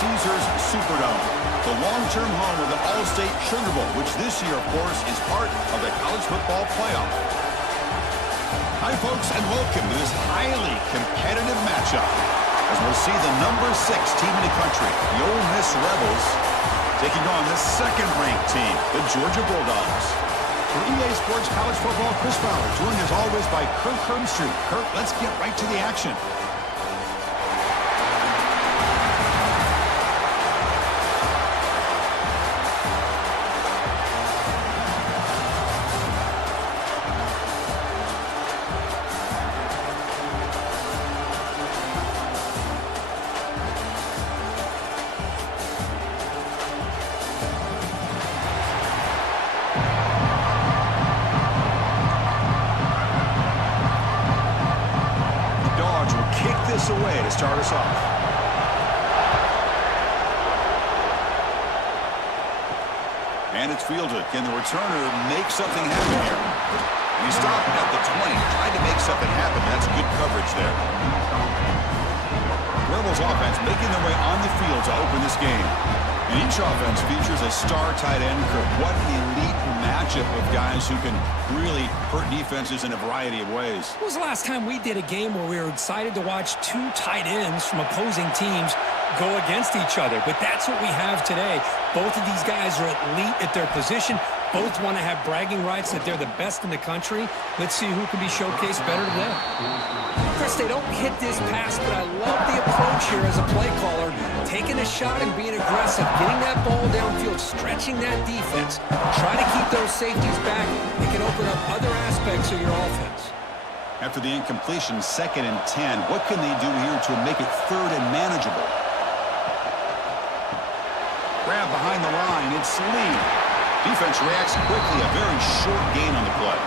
Caesars Superdome, the long-term home of the All-State Sugar Bowl, which this year, of course, is part of the college football playoff. Hi, folks, and welcome to this highly competitive matchup as we'll see the number 6 team in the country, the Ole Miss Rebels, taking on the second-ranked team, the Georgia Bulldogs. For EA Sports College Football, Chris Fowler, joined as always by Kirk Hermstreet. Kirk, let's get right to the action. Away to start us off. And it's fielded. Can the returner make something happen here? And he stopped at the 20, trying to make something happen. That's good coverage there. Rebels offense making their way on the field to open this game. And each offense features a star tight end. What an elite matchup of guys who can really hurt defenses in a variety of ways. When was the last time we did a game where we were excited to watch 2 tight ends from opposing teams go against each other? But that's what we have today. Both of these guys are elite at their position. Both want to have bragging rights that they're the best in the country. Let's see who can be showcased better today. Chris, they don't hit this pass, but I love the approach here as a play caller. Taking a shot and being aggressive, getting that ball downfield, stretching that defense. Try to keep those safeties back. It can open up other aspects of your offense. After the incompletion, 2nd and 10. What can they do here to make it 3rd and manageable? Grab behind the line. It's Lee. Defense reacts quickly. A very short gain on the play.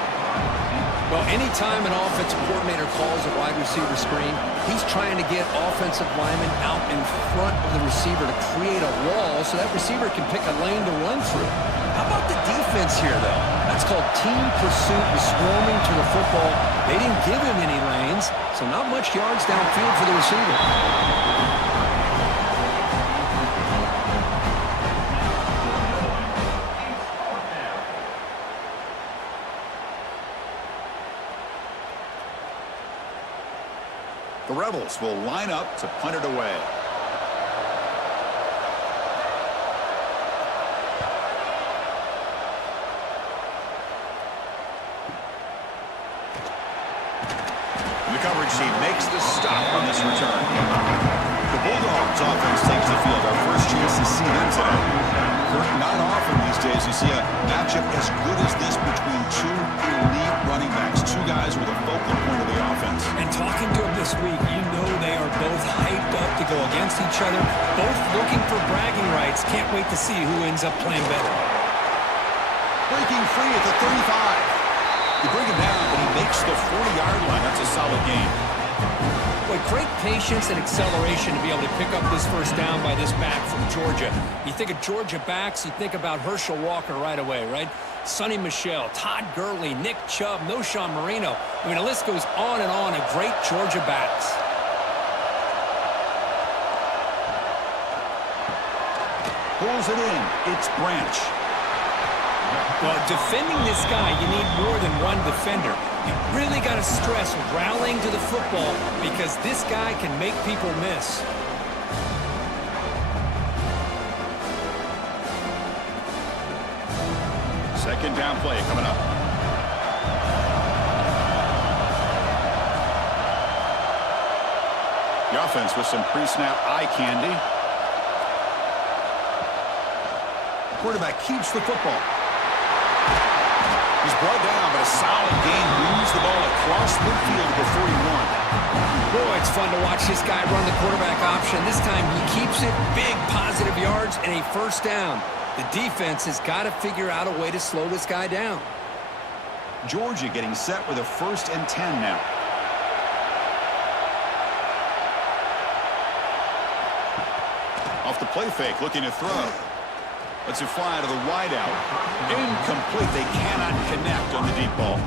Well, anytime an offensive coordinator calls a wide receiver screen, he's trying to get offensive linemen out in front of the receiver to create a wall so that receiver can pick a lane to run through. How about the defense here, though? That's called team pursuit and swarming to the football. They didn't give him any lanes, so not much yards downfield for the receiver. The Rebels will line up to punt it away. The coverage team makes the stop on this return. The Bulldogs offense takes the field. Our first chance to see them today. Not often these days you see a matchup as good as this between 2 elite running backs, 2 guys with a focal point of the offense. And talking to them this week, you know they are both hyped up to go against each other, both looking for bragging rights. Can't wait to see who ends up playing better. Breaking free at the 35. You bring him down, but he makes the 40-yard line. That's a solid gain. Boy, great patience and acceleration to be able to pick up this first down by this back from Georgia. You think of Georgia backs, you think about Herschel Walker right away, right? Sonny Michel, Todd Gurley, Nick Chubb, Noshawn Marino. I mean, the list goes on and on of great Georgia backs. Pulls it in. It's Branch. Well, defending this guy, you need more than one defender. You really got to stress rallying to the football because this guy can make people miss. Second down play coming up. The offense with some pre-snap eye candy. Quarterback keeps the football. He's brought down, but a solid gain moves the ball across midfield to the 41. Boy, it's fun to watch this guy run the quarterback option. This time he keeps it, big positive yards, and a first down. The defense has got to figure out a way to slow this guy down. Georgia getting set with a 1st and 10 now. Off the play fake, looking to throw. Lets it fly to the wideout. Incomplete. They cannot connect on the deep ball.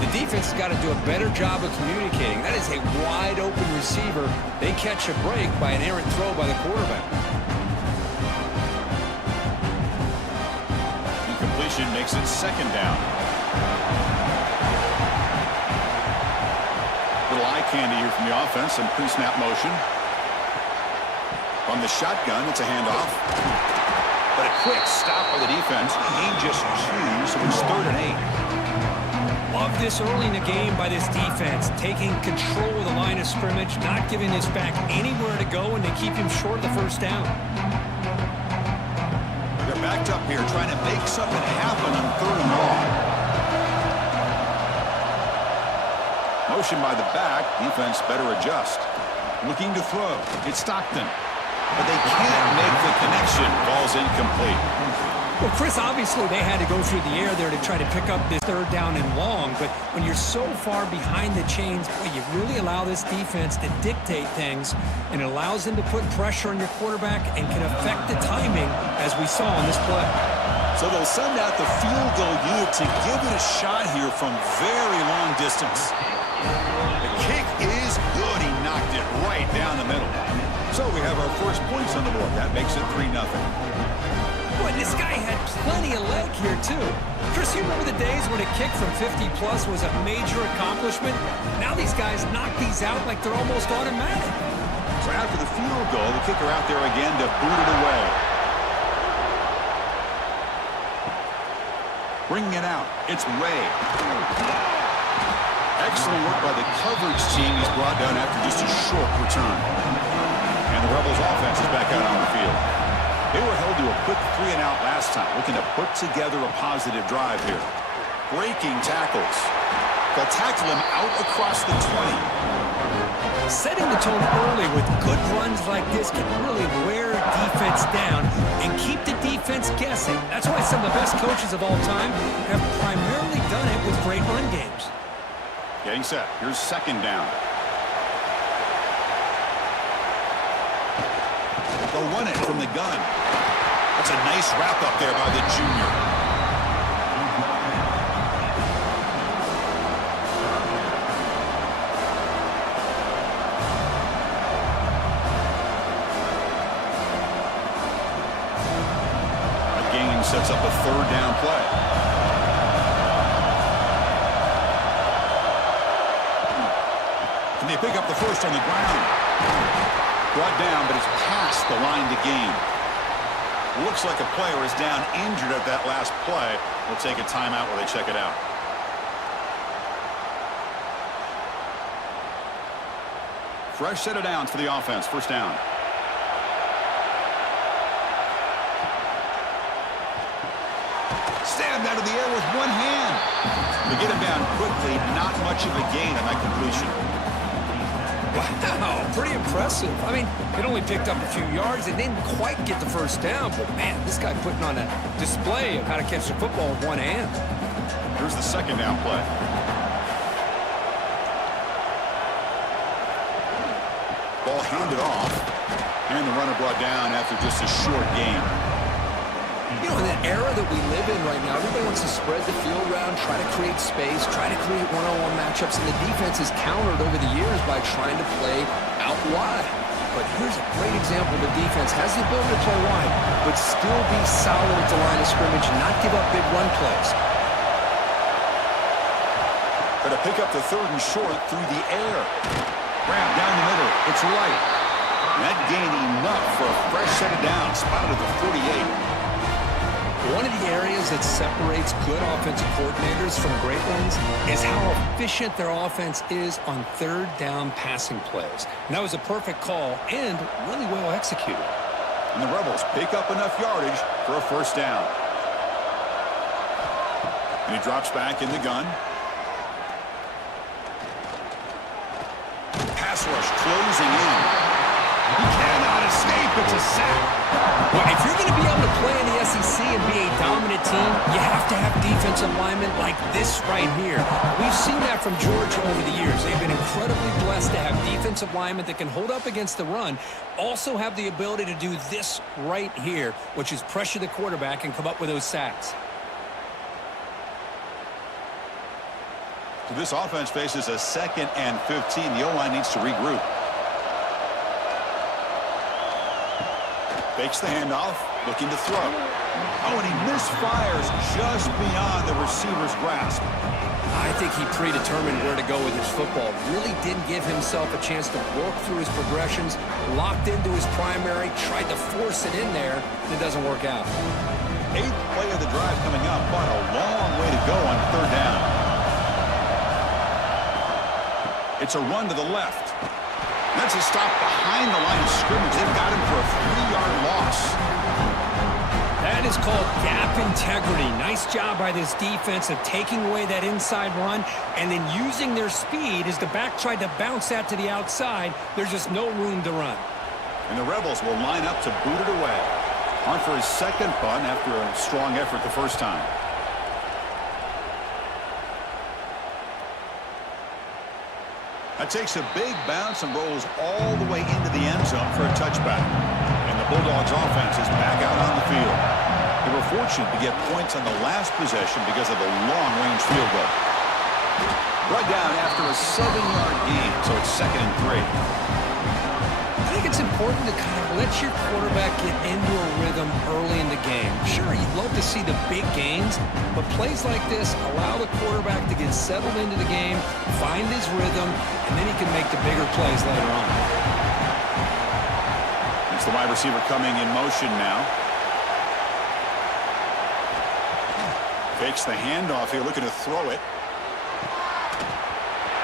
The defense has got to do a better job of communicating. That is a wide-open receiver. They catch a break by an errant throw by the quarterback. makes it second down. Little eye candy here from the offense. Some pre-snap motion. From the shotgun, it's a handoff. But a quick stop by the defense. Gain just 2, so it's 3rd and 8. Love this early in the game by this defense, taking control of the line of scrimmage, not giving this back anywhere to go, and to keep him short of the first down. They're backed up here, trying to make something happen on 3rd and long. Motion by the back, defense better adjust. Looking to throw, it's Stockton. But they can't make the connection. Ball's incomplete. Well, Chris, obviously they had to go through the air there to try to pick up this 3rd down and long, but when you're so far behind the chains, boy, you really allow this defense to dictate things, and it allows them to put pressure on your quarterback and can affect the timing, as we saw in this play. So they'll send out the field goal unit to give it a shot here from very long distance. The kick is good. He knocked it right down the middle. So we have our first points on the board. That makes it 3-0. Boy, this guy had plenty of leg here, too. Chris, you remember the days when a kick from 50-plus was a major accomplishment? Now these guys knock these out like they're almost automatic. So after the field goal, the kicker out there again to boot it away. Bringing it out, it's Ray. Excellent work by the coverage team. He's brought down after just a short return. And the Rebels offense is back out on the field. They were held to a quick 3-and-out last time, looking to put together a positive drive here. Breaking tackles. They'll tackle him out across the 20. Setting the tone early with good runs like this can really wear defense down and keep the defense guessing. That's why some of the best coaches of all time have primarily done it with great run games. Getting set. Here's 2nd down. They'll run it from the gun. That's a nice wrap up there by the junior. That gain sets up a 3rd down play. Can they pick up the first on the ground? Brought down, but it's past the line to gain. Looks like a player is down injured at that last play. We'll take a timeout while they check it out. Fresh set of downs for the offense. 1st down. Stabbed out of the air with one hand. They get him down quickly. Not much of a gain on that completion. Wow, pretty impressive. I mean, it only picked up a few yards and didn't quite get the first down, but man, this guy putting on a display of how to catch the football with one hand. Here's the 2nd down play. Ball handed off, and the runner brought down after just a short gain. You know, in that era that we live in right now, everybody wants to spread the field around, try to create space, try to create one-on-one matchups, and the defense has countered over the years by trying to play out wide. But here's a great example. The defense has the ability to play wide, but still be solid at the line of scrimmage and not give up big run plays. Got to pick up the 3rd and short through the air. Grab down the middle. It's Wright. That gained enough for a fresh set of downs. Spotted at the 48. One of the areas that separates good offensive coordinators from great ones is how efficient their offense is on 3rd down passing plays. And that was a perfect call and really well executed. And the Rebels pick up enough yardage for a 1st down. And he drops back in the gun. Pass rush closing in. He cannot escape. It's a sack. Well, if you're going to be able to play in the SEC and be a dominant team, you have to have defensive linemen like this right here. We've seen that from Georgia over the years. They've been incredibly blessed to have defensive linemen that can hold up against the run, also have the ability to do this right here, which is pressure the quarterback and come up with those sacks. So this offense faces a 2nd and 15. The O-line needs to regroup. Fakes the handoff, looking to throw. Oh, and he misfires just beyond the receiver's grasp. I think he predetermined where to go with his football. Really didn't give himself a chance to work through his progressions, locked into his primary, tried to force it in there, and it doesn't work out. 8th play of the drive coming up, but a long way to go on 3rd down. It's a run to the left. That's a stop behind the line of scrimmage. They've got him for a 3-yard loss. That is called gap integrity. Nice job by this defense of taking away that inside run and then using their speed as the back tried to bounce that to the outside. There's just no room to run. And the Rebels will line up to boot it away. On for his 2nd punt after a strong effort the first time. That takes a big bounce and rolls all the way into the end zone for a touchback. And the Bulldogs offense is back out on the field. They were fortunate to get points on the last possession because of the long-range field goal. Right down after a 7-yard gain, so it's 2nd and 3. I think it's important to kind of let your quarterback get into a rhythm early in the game. Sure, you'd love to see the big gains, but plays like this allow the quarterback to get settled into the game, find his rhythm, and then he can make the bigger plays later on. It's the wide receiver coming in motion now. Fakes the handoff here, looking to throw it.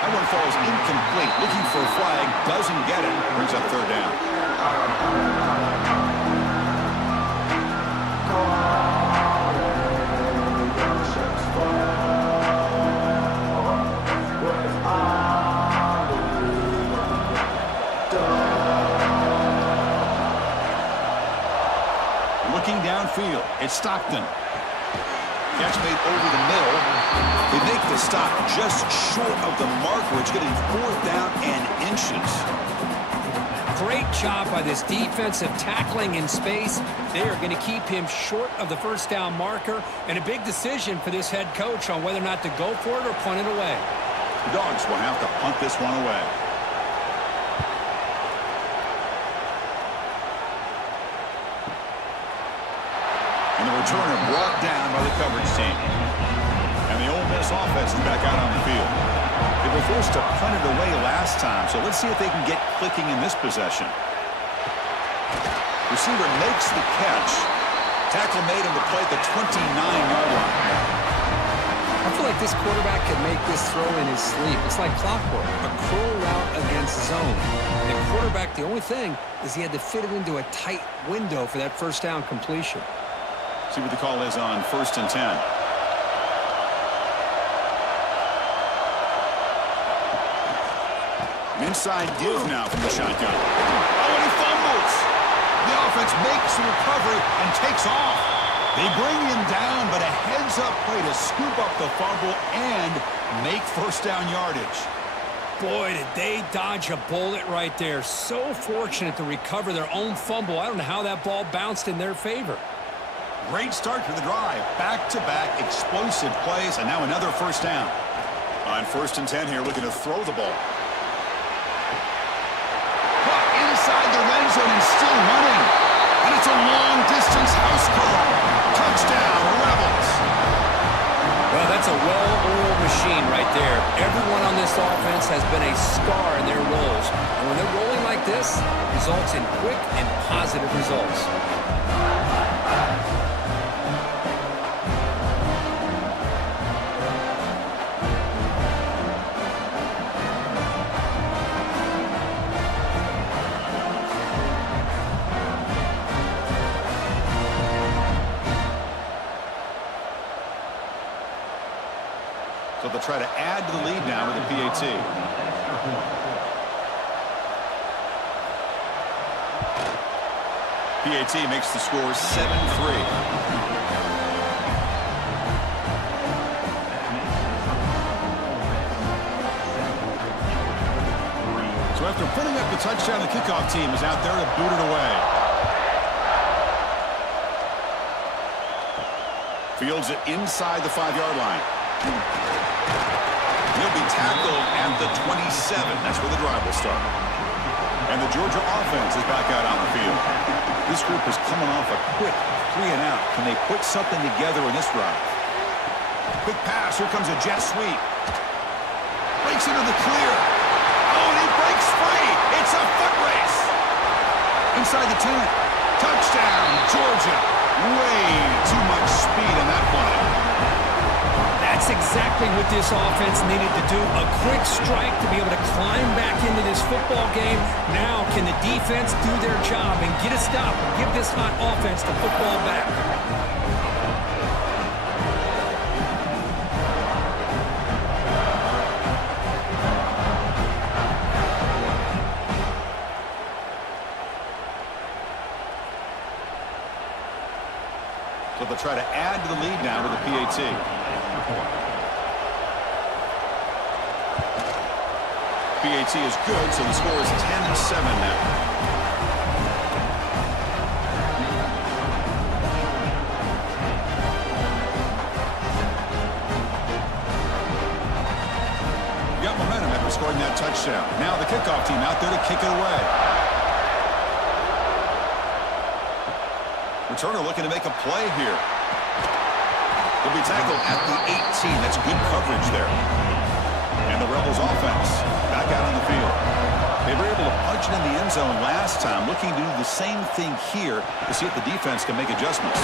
That one falls incomplete. Looking for a flag, doesn't get it. Brings up 3rd down. Looking downfield, it's Stockton. Catch made over the middle. They make the stop just short of the marker. It's getting 4th down and inches. Great job by this defensive tackling in space. They are going to keep him short of the 1st down marker, and a big decision for this head coach on whether or not to go for it or punt it away. The Dogs will have to punt this one away. And the returner brought down by the coverage team. And the Ole Miss offense is back out on the field. They were forced to punt it away last time, so let's see if they can get clicking in this possession. Receiver makes the catch. Tackle made on the play at the 29-yard line. I feel like this quarterback could make this throw in his sleep. It's like clockwork, a curl route against zone. And the quarterback, the only thing is he had to fit it into a tight window for that 1st down completion. See what the call is on 1st and 10. Inside give now from the shotgun. Oh, and he fumbles. The offense makes the recovery and takes off. They bring him down, but a heads-up play to scoop up the fumble and make 1st down yardage. Boy, did they dodge a bullet right there. So fortunate to recover their own fumble. I don't know how that ball bounced in their favor. Great start to the drive. Back-to-back explosive plays, and now another 1st down. On 1st and 10 here, looking to throw the ball. Inside the red zone and still running. And it's a long-distance house call. Touchdown, Rebels. Well, that's a well-oiled machine right there. Everyone on this offense has been a star in their roles. And when they're rolling like this, it results in quick and positive results. So they'll try to add to the lead now with the PAT. PAT makes the score 7-3. So after putting up the touchdown, the kickoff team is out there to boot it away. Fields it inside the 5-yard line. He'll be tackled at the 27. That's where the drive will start. And the Georgia offense is back out on the field. This group is coming off a quick 3-and-out. Can they put something together in this drive? Quick pass. Here comes a jet sweep. Breaks into the clear. Oh, and he breaks free. It's a foot race. Inside the 10. Touchdown, Georgia. Way too much speed in that play. That's exactly what this offense needed to do. A quick strike to be able to climb back into this football game. Now can the defense do their job and get a stop and give this hot offense the football back? So they'll try to add to the lead now with a PAT. PAT is good, so the score is 10-7 now. You got momentum after scoring that touchdown. Now the kickoff team out there to kick it away. Returner looking to make a play here. He'll be tackled at the 18. That's good coverage there. And the Rebels offense back out on the field. They were able to punch it in the end zone last time, looking to do the same thing here to see if the defense can make adjustments.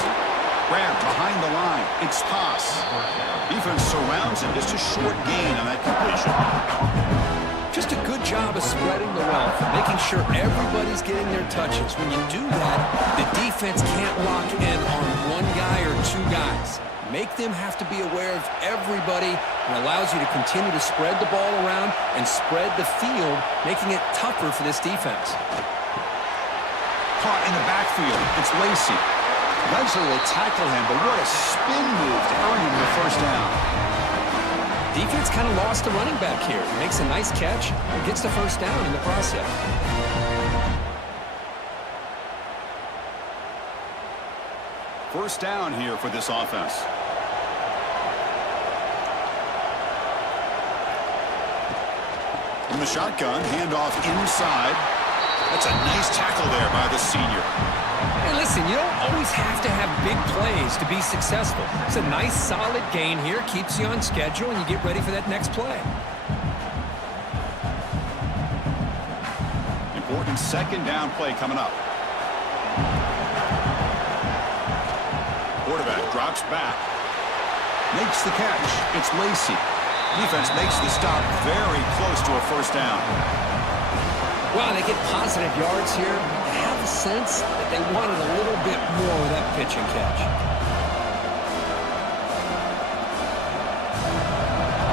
Grab behind the line. It's toss. Defense surrounds him. Just a short gain on that completion. Just a good job of spreading the wealth, making sure everybody's getting their touches. When you do that, the defense can't lock in on one guy or two guys. Make them have to be aware of everybody, and allows you to continue to spread the ball around and spread the field, making it tougher for this defense. Caught in the backfield. It's Lacey. Eventually they tackle him, but what a spin move to earn him the first down. Defense kind of lost the running back here. Makes a nice catch and gets the first down in the process. First down here for this offense. In the shotgun, handoff inside. That's a nice tackle there by the senior. Hey, listen, you don't always have to have big plays to be successful. It's a nice, solid gain here. Keeps you on schedule, and you get ready for that next play. Important second down play coming up. Quarterback drops back. Makes the catch. It's Lacey. Defense makes the stop very close to a first down. Wow, they get positive yards here. I have a sense that they wanted a little bit more with that pitch and catch.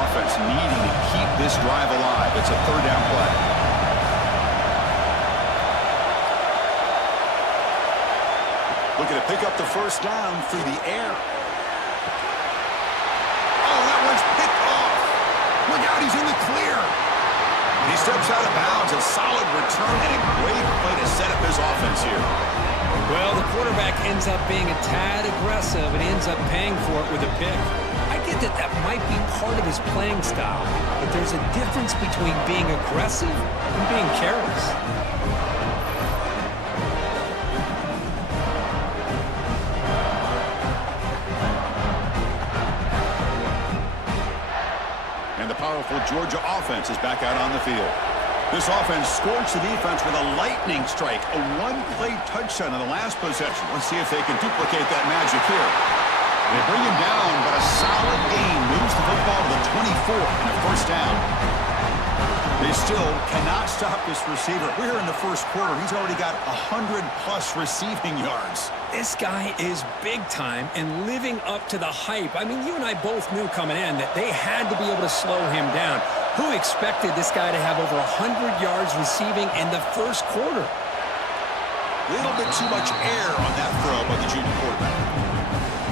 Offense needing to keep this drive alive. It's a third down play. Looking to pick up the first down through the air. Oh, that one's picked off. Look out, he's in the clear. He steps out of bounds. A solid return and a great way to set up his offense here. Well, the quarterback ends up being a tad aggressive and ends up paying for it with a pick. I get that that might be part of his playing style, but there's a difference between being aggressive and being careless. And the powerful Georgia offense is back out on the field. This offense scorched the defense with a lightning strike, a one-play touchdown in the last possession. Let's see if they can duplicate that magic here. They bring him down, but a solid gain moves the football to the 24 and a first down. They still cannot stop this receiver. We're here in the first quarter. He's already got 100-plus receiving yards. This guy is big time and living up to the hype. I mean, you and I both knew coming in that they had to be able to slow him down. Who expected this guy to have over 100 yards receiving in the first quarter? A little bit too much air on that throw by the junior quarterback.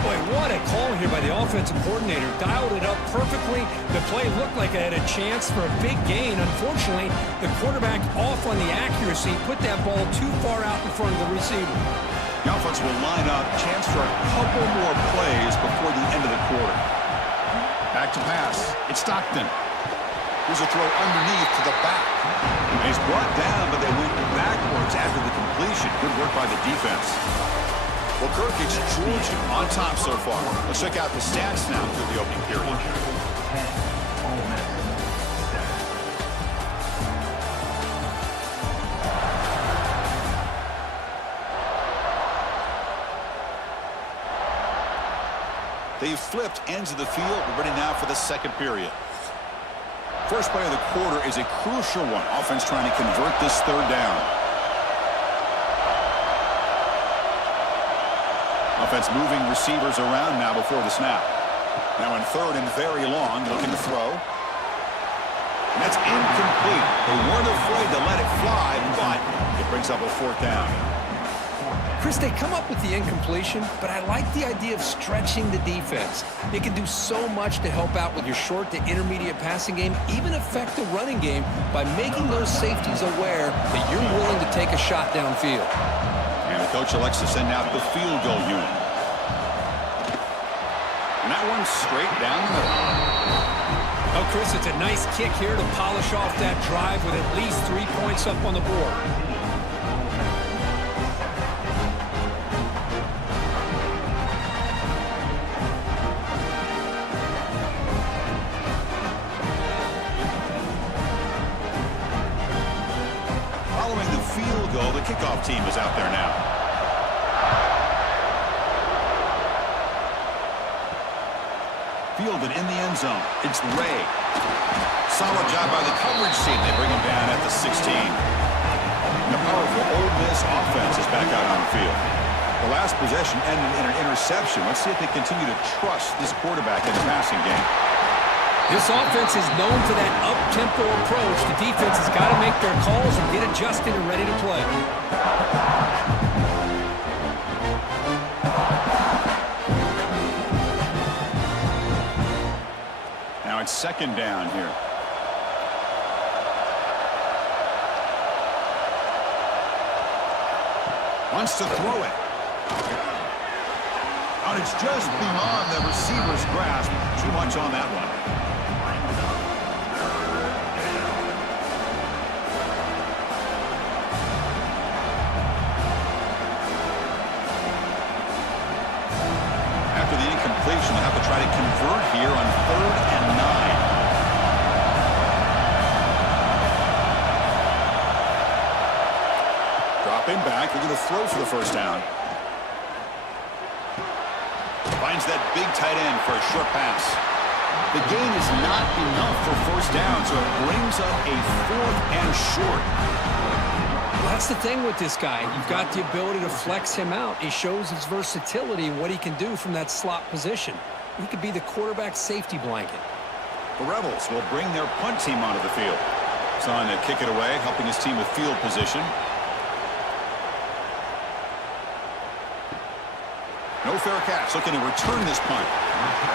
Boy, what a call here by the offensive coordinator. Dialed it up perfectly. The play looked like it had a chance for a big gain. Unfortunately, the quarterback off on the accuracy, put that ball too far out in front of the receiver. The offense will line up. Chance for a couple more plays before the end of the quarter. Back to pass. It's Stockton. Here's a throw underneath to the back. And he's brought down, but they went backwards after the completion. Good work by the defense. Well, Kirk, it's Georgia on top so far. Let's check out the stats now through the opening period. They've flipped ends of the field. We're ready now for the second period. First play of the quarter is a crucial one. Offense trying to convert this third down. Offense moving receivers around now before the snap. Now in third and very long, looking to throw. And that's incomplete. They weren't afraid to let it fly, but it brings up a fourth down. Chris, they come up with the incompletion, but I like the idea of stretching the defense. It can do so much to help out with your short to intermediate passing game, even affect the running game by making those safeties aware that you're willing to take a shot downfield. And the coach elects to send out the field goal unit. And that one's straight down the middle. Oh, Chris, it's a nice kick here to polish off that drive with at least 3 points up on the board. Following the field goal, the kickoff team is out there now. Fielded in the end zone. It's Ray. Solid job by the coverage team. They bring him down at the 16. And the powerful Ole Miss offense is back out on the field. The last possession ended in an interception. Let's see if they continue to trust this quarterback in the passing game. This offense is known for that up-tempo approach. The defense has got to make their calls and get adjusted and ready to play. Now it's second down here. Wants to throw it. And it's just beyond the receiver's grasp. Too much on that one. After the incompletion, they'll have to try to convert here on 3rd and 9. Dropping back, they're going to throw for the first down. Finds that big tight end for a short pass. The gain is not enough for first down, so it brings up a 4th and short. Well, that's the thing with this guy. You've got the ability to flex him out. He shows his versatility and what he can do from that slot position. He could be the quarterback safety blanket. The Rebels will bring their punt team onto the field. Trying to kick it away, helping his team with field position. No fair catch, looking to return this punt.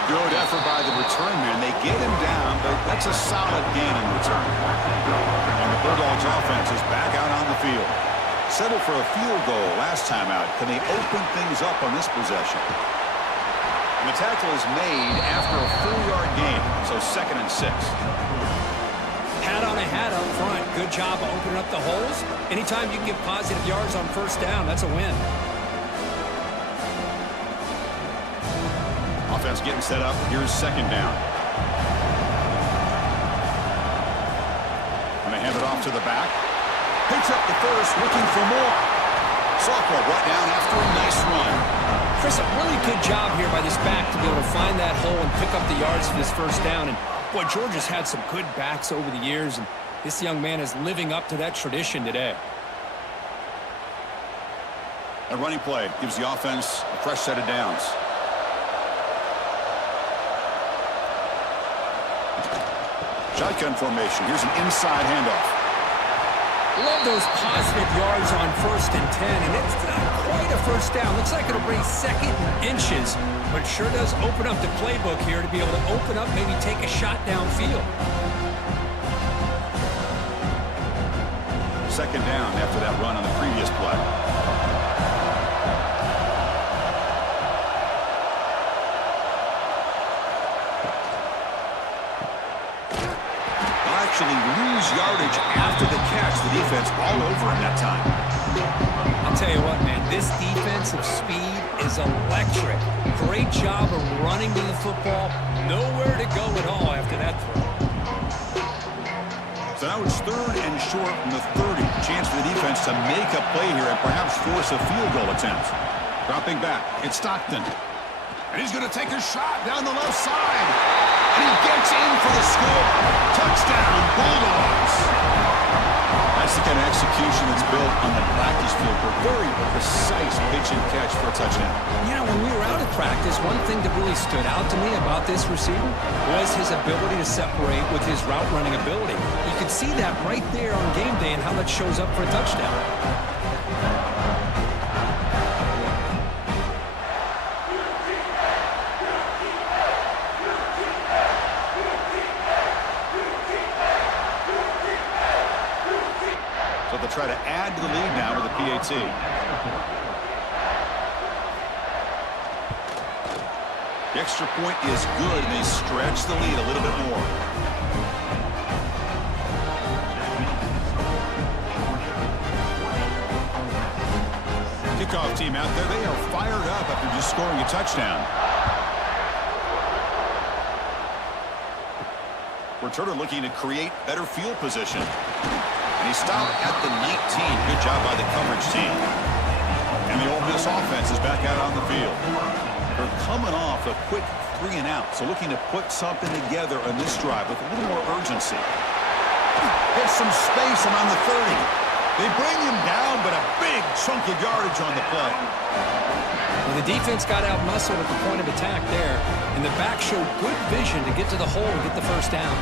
Good effort by the return man. They get him down, but that's a solid gain in return. And the Bulldogs offense is back out on the field. Settled for a field goal last time out. Can they open things up on this possession? And the tackle is made after a 4-yard gain, so 2nd and 6. Hat on a hat up front. Good job of opening up the holes. Anytime you can get positive yards on first down, that's a win. Offense getting set up. Here's second down. And they hand it off to the back. Picks up the first, looking for more. Softball brought down after a nice run. Chris, a really good job here by this back to be able to find that hole and pick up the yards for this first down. And, boy, Georgia's had some good backs over the years, and this young man is living up to that tradition today. A running play gives the offense a fresh set of downs. Shotgun formation. Here's an inside handoff. Love those positive yards on 1st and 10, and it's not quite a first down. Looks like it'll bring 2nd inches, but sure does open up the playbook here to be able to open up, maybe take a shot downfield. Second down after that run on the previous play. actually lose yardage after the catch. The defense all over him that time. I'll tell you what, man, this defensive speed is electric. Great job of running to the football. Nowhere to go at all after that throw. So now it's 3rd and short from the 30. Chance for the defense to make a play here and perhaps force a field goal attempt. Dropping back, it's Stockton. And he's going to take a shot down the left side. And he gets in for the score. Touchdown, Bulldogs. That's the kind of execution that's built on the practice field for very precise pitch and catch for a touchdown. You know, when we were out at practice, one thing that really stood out to me about this receiver was his ability to separate with his route running ability. You could see that right there on game day and how that shows up for a touchdown. They'll try to add to the lead now with the PAT. The extra point is good, and they stretch the lead a little bit more. Kickoff team out there. They are fired up after just scoring a touchdown. Returner looking to create better field position. And he stopped at the 19. Good job by the coverage team. And the Ole Miss offense is back out on the field. They're coming off a quick 3 and out, so looking to put something together on this drive with a little more urgency. Gets some space around the 30. They bring him down, but a big chunk of yardage on the play. Well, the defense got out-muscled at the point of attack there, and the back showed good vision to get to the hole and get the first down.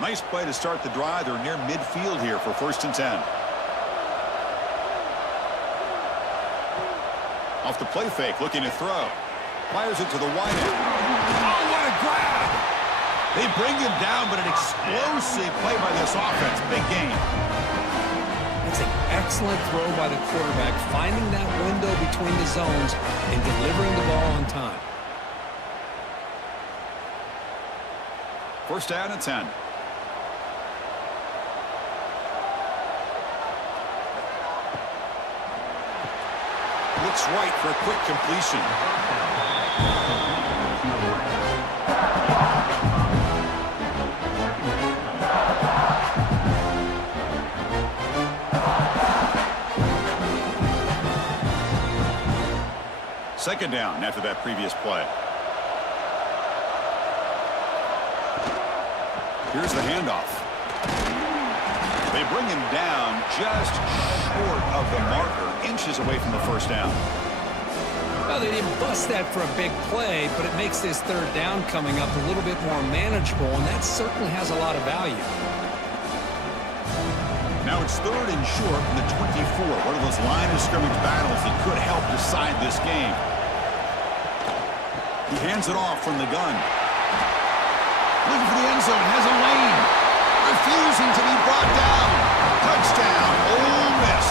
Nice play to start the drive. They're near midfield here for 1st and 10. Off the play fake, looking to throw. Fires it to the wide end. Oh, what a grab! They bring him down, but an explosive play by this offense. Big gain. That's an excellent throw by the quarterback, finding that window between the zones and delivering the ball on time. 1st down and 10. Looks right for a quick completion. Second down after that previous play. Here's the handoff. They bring him down just short of the marker, inches away from the 1st down. Well, they didn't bust that for a big play, but it makes this 3rd down coming up a little bit more manageable, and that certainly has a lot of value. Now it's 3rd and short from the 24. One of those line of scrimmage battles that could help decide this game. He hands it off from the gun. Looking for the end zone, has a lane. Refusing to be brought down. Touchdown, Ole Miss.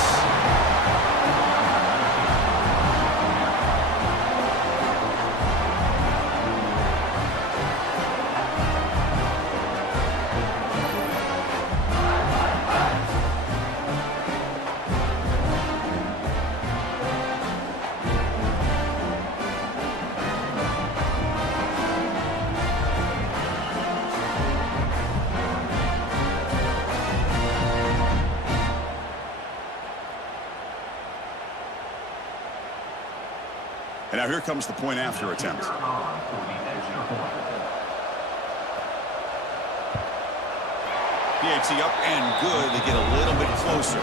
And now here comes the point after attempt. PAT up and good. They get a little bit closer.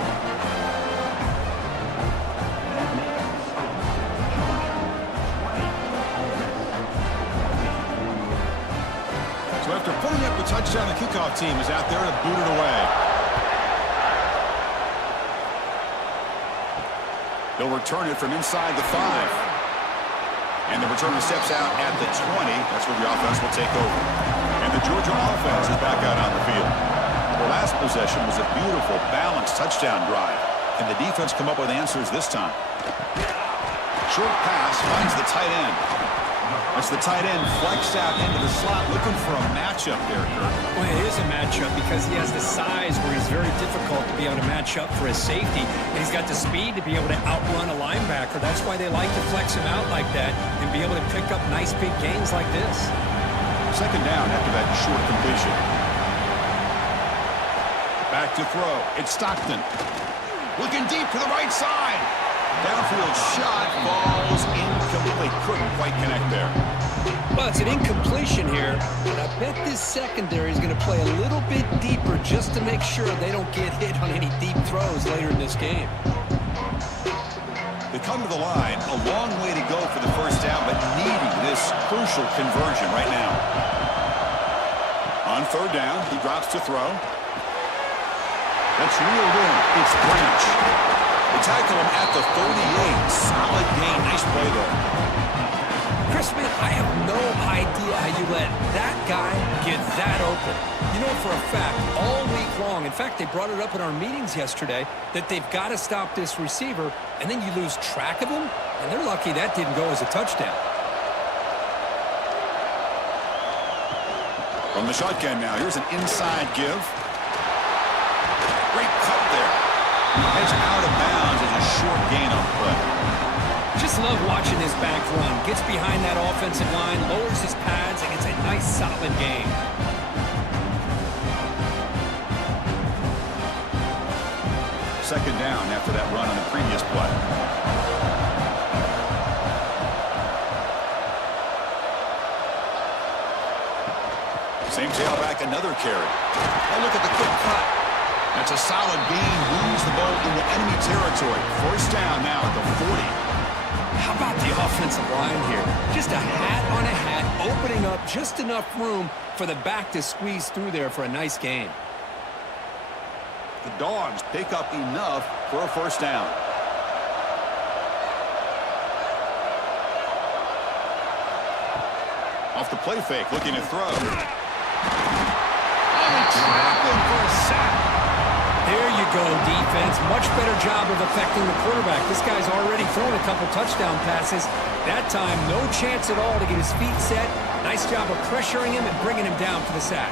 So after putting up the touchdown, the kickoff team is out there to boot it away. They'll return it from inside the 5. And the returner steps out at the 20. That's where the offense will take over. And the Georgia offense is back out on the field. The last possession was a beautiful, balanced touchdown drive. Can the defense come up with answers this time? Short pass finds the tight end. As the tight end flex out into the slot, looking for a matchup there, Kurt. Well, it is a matchup because he has the size where he's very difficult to be able to match up for his safety, and he's got the speed to be able to outrun a linebacker. That's why they like to flex him out like that and be able to pick up nice big gains like this. Second down after that short completion. Back to throw. It's Stockton. Looking deep to the right side. Downfield shot falls incomplete. Couldn't quite connect there. Well, it's an incompletion here, but I bet this secondary is going to play a little bit deeper just to make sure they don't get hit on any deep throws later in this game. They come to the line, a long way to go for the first down, but needing this crucial conversion right now. On third down, he drops to throw. That's reeled in. It's Branch. They tackle him at the 38. Solid gain. Nice play there. Chris, man, I have no idea how you let that guy get that open. You know for a fact, all week long, in fact, they brought it up in our meetings yesterday, that they've got to stop this receiver, and then you lose track of him, and they're lucky that didn't go as a touchdown. From the shotgun now, here's an inside give. Great cut there. Heads out of bounds as a short gain on the play. Just love watching this back run. Gets behind that offensive line, lowers his pads, and gets a nice solid gain. Second down after that run on the previous play. Same tailback, another carry. Oh, look at the quick cut. That's a solid gain. Moves the ball into enemy territory. First down now at the 40. How about the offensive line here? Just a hat on a hat, opening up just enough room for the back to squeeze through there for a nice gain. The Dogs pick up enough for a first down. Off the play fake, looking to throw. Trapping for a sack. There you go, defense. Much better job of affecting the quarterback. This guy's already thrown a couple touchdown passes. That time, no chance at all to get his feet set. Nice job of pressuring him and bringing him down for the sack.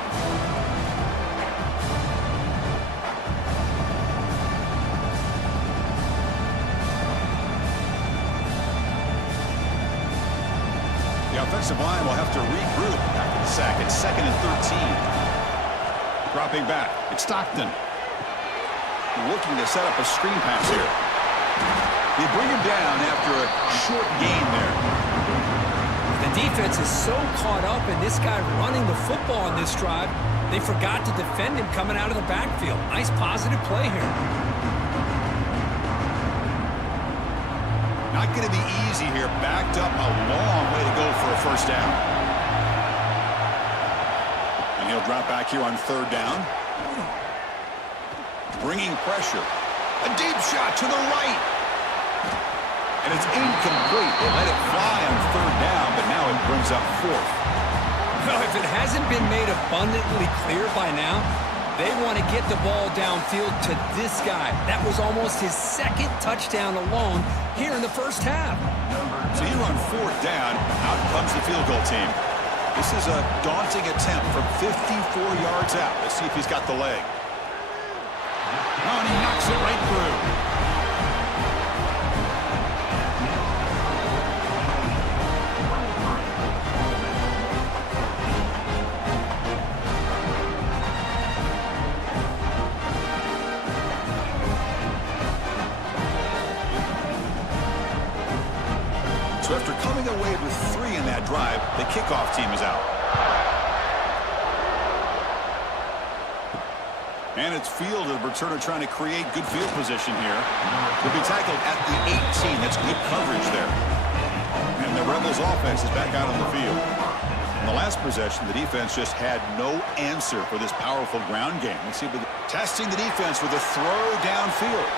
The offensive line will have to regroup after the sack. It's 2nd and 13. Dropping back. It's Stockton. Looking to set up a screen pass here. They bring him down after a short gain there. The defense is so caught up in this guy running the football on this drive, they forgot to defend him coming out of the backfield. Nice positive play here. Not going to be easy here. Backed up a long way to go for a first down. And he'll drop back here on third down. Bringing pressure. A deep shot to the right. And it's incomplete. They let it fly on third down, but now it brings up fourth. Well, if it hasn't been made abundantly clear by now, they want to get the ball downfield to this guy. That was almost his second touchdown alone here in the first half. So here on fourth down, out comes the field goal team. This is a daunting attempt from 54 yards out. Let's see if he's got the leg. Oh, and he knocks it right through. So after coming away with 3 in that drive, the kickoff team is out. And it's fielded. Returner trying to create good field position here. Will be tackled at the 18. That's good coverage there. And the Rebels offense is back out on the field. In the last possession, the defense just had no answer for this powerful ground game. Let's see, testing the defense with a throw downfield.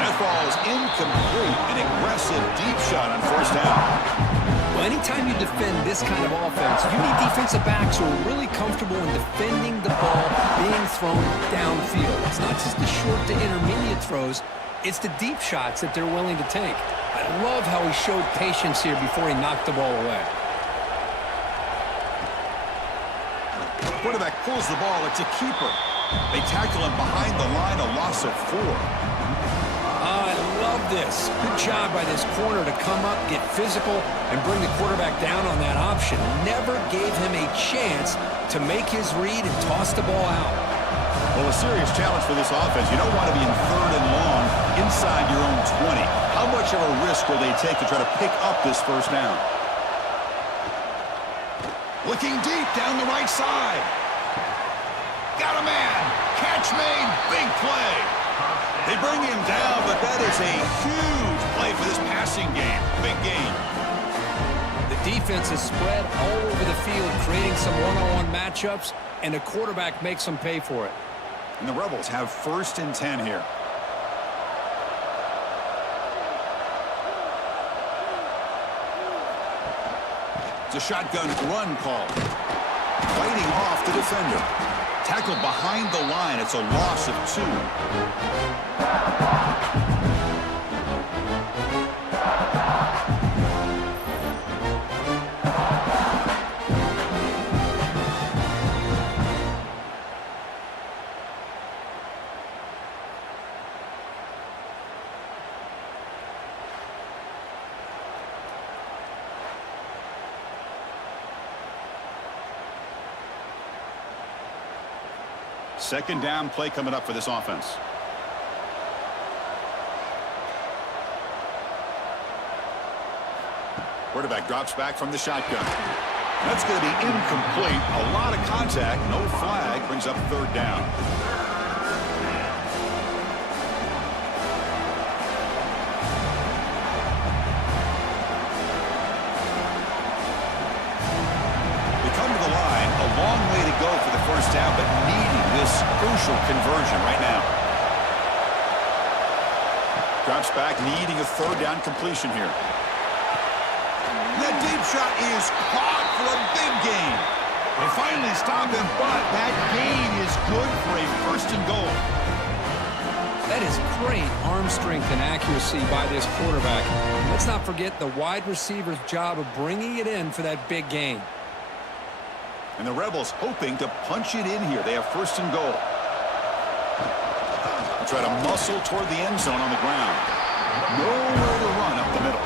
That ball is incomplete. An aggressive deep shot on first down. Well, anytime you defend this kind of offense, you need defensive backs who are really comfortable in defending the ball being thrown downfield. It's not just the short to intermediate throws, it's the deep shots that they're willing to take. I love how he showed patience here before he knocked the ball away. Quarterback pulls the ball. It's a keeper. They tackle him behind the line, a loss of 4. I love this. Good job by this corner to come up, get physical, and bring the quarterback down on that option. Never gave him a chance to make his read and toss the ball out. Well, a serious challenge for this offense. You don't want to be in 3rd and long inside your own 20. How much of a risk will they take to try to pick up this first down? Looking deep down the right side. Got a man. Catch made. Big play. They bring him down, but that is a huge play for this passing game. Big game. The defense is spread all over the field, creating some one-on-one matchups, and the quarterback makes them pay for it. And the Rebels have 1st and 10 here. It's a shotgun run call. Fighting off the defender. Tackled behind the line. It's a loss of 2. Second down play coming up for this offense. Quarterback drops back from the shotgun. That's going to be incomplete. A lot of contact. No flag. Brings up 3rd down. They come to the line. A long way to go for the first down, but needing this crucial conversion right now. Drops back, needing a 3rd down completion here. That deep shot is caught for a big gain. They finally stop him, but that gain is good for a 1st and goal. That is great arm strength and accuracy by this quarterback. Let's not forget the wide receiver's job of bringing it in for that big gain. And the Rebels hoping to punch it in here. They have 1st and goal. They'll try to muscle toward the end zone on the ground. Nowhere to run up the middle.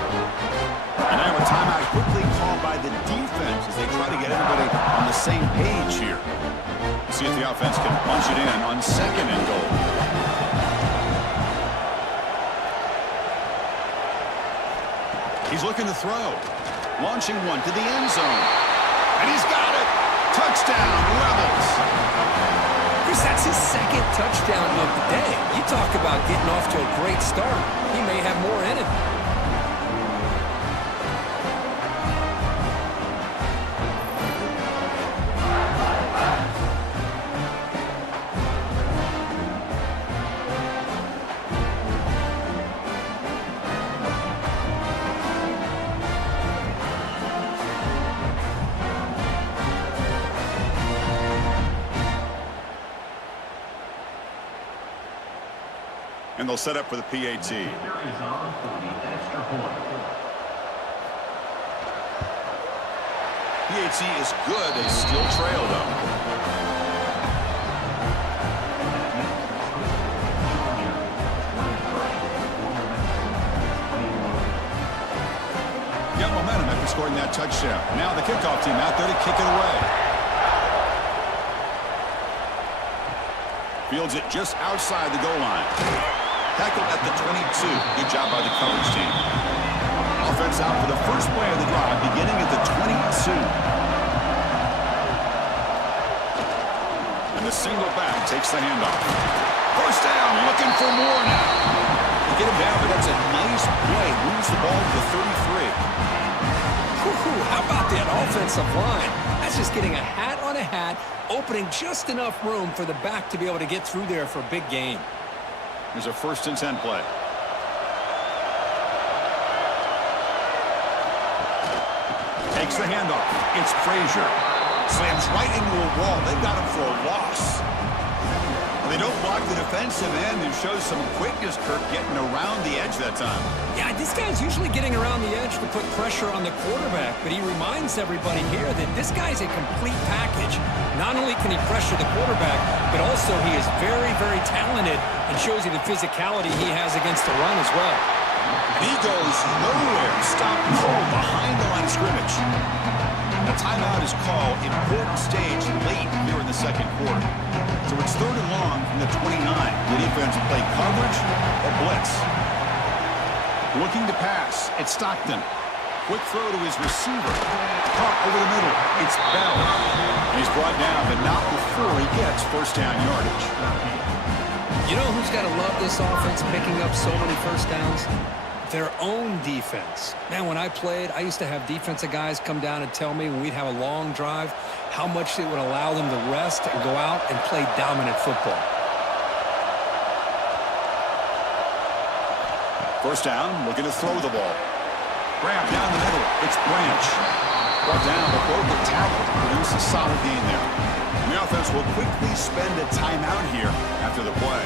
And now a timeout quickly called by the defense as they try to get everybody on the same page here. See if the offense can punch it in on 2nd and goal. He's looking to throw. Launching one to the end zone. And he's got it. Touchdown, Rebels. Chris, that's his 2nd touchdown of the day. You talk about getting off to a great start. He may have more in it. And they'll set up for the PAT. PAT is good. They still trail, though. Got momentum after scoring that touchdown. Now the kickoff team out there to kick it away. Fields it just outside the goal line. Tackled at the 22. Good job by the coverage team. Offense out for the first play of the drive, beginning at the 22. And the single back takes the handoff. First down, looking for more now. They get him down, but that's a nice play. Moves the ball to the 33. How about that offensive line? That's just getting a hat on a hat, opening just enough room for the back to be able to get through there for a big gain. Here's a 1st and 10 play. Takes the handoff. It's Frazier. Slams right into a wall. They've got him for a loss. They don't block the defensive end and shows some quickness, Kirk, getting around the edge that time. Yeah, this guy's usually getting around the edge to put pressure on the quarterback, but he reminds everybody here that this guy's a complete package. Not only can he pressure the quarterback, but also he is very, very talented and shows you the physicality he has against the run as well. And he goes nowhere. Stop cold behind the line of scrimmage. A timeout is called. Important stage late here in the second quarter. So it's 3rd and long from the 29. The defense play coverage or blitz. Looking to pass. It's Stockton. Quick throw to his receiver. Caught over the middle. It's Bell. And he's brought down, but not before he gets first down yardage. You know who's got to love this offense picking up so many first downs? Their own defense. Man, when I played, I used to have defensive guys come down and tell me when we'd have a long drive how much it would allow them to rest and go out and play dominant football. First down, looking to throw the ball. Grab down the middle. It's Branch. Brought down, but broke the tackle to produce a solid gain there. The offense will quickly spend a timeout here after the play.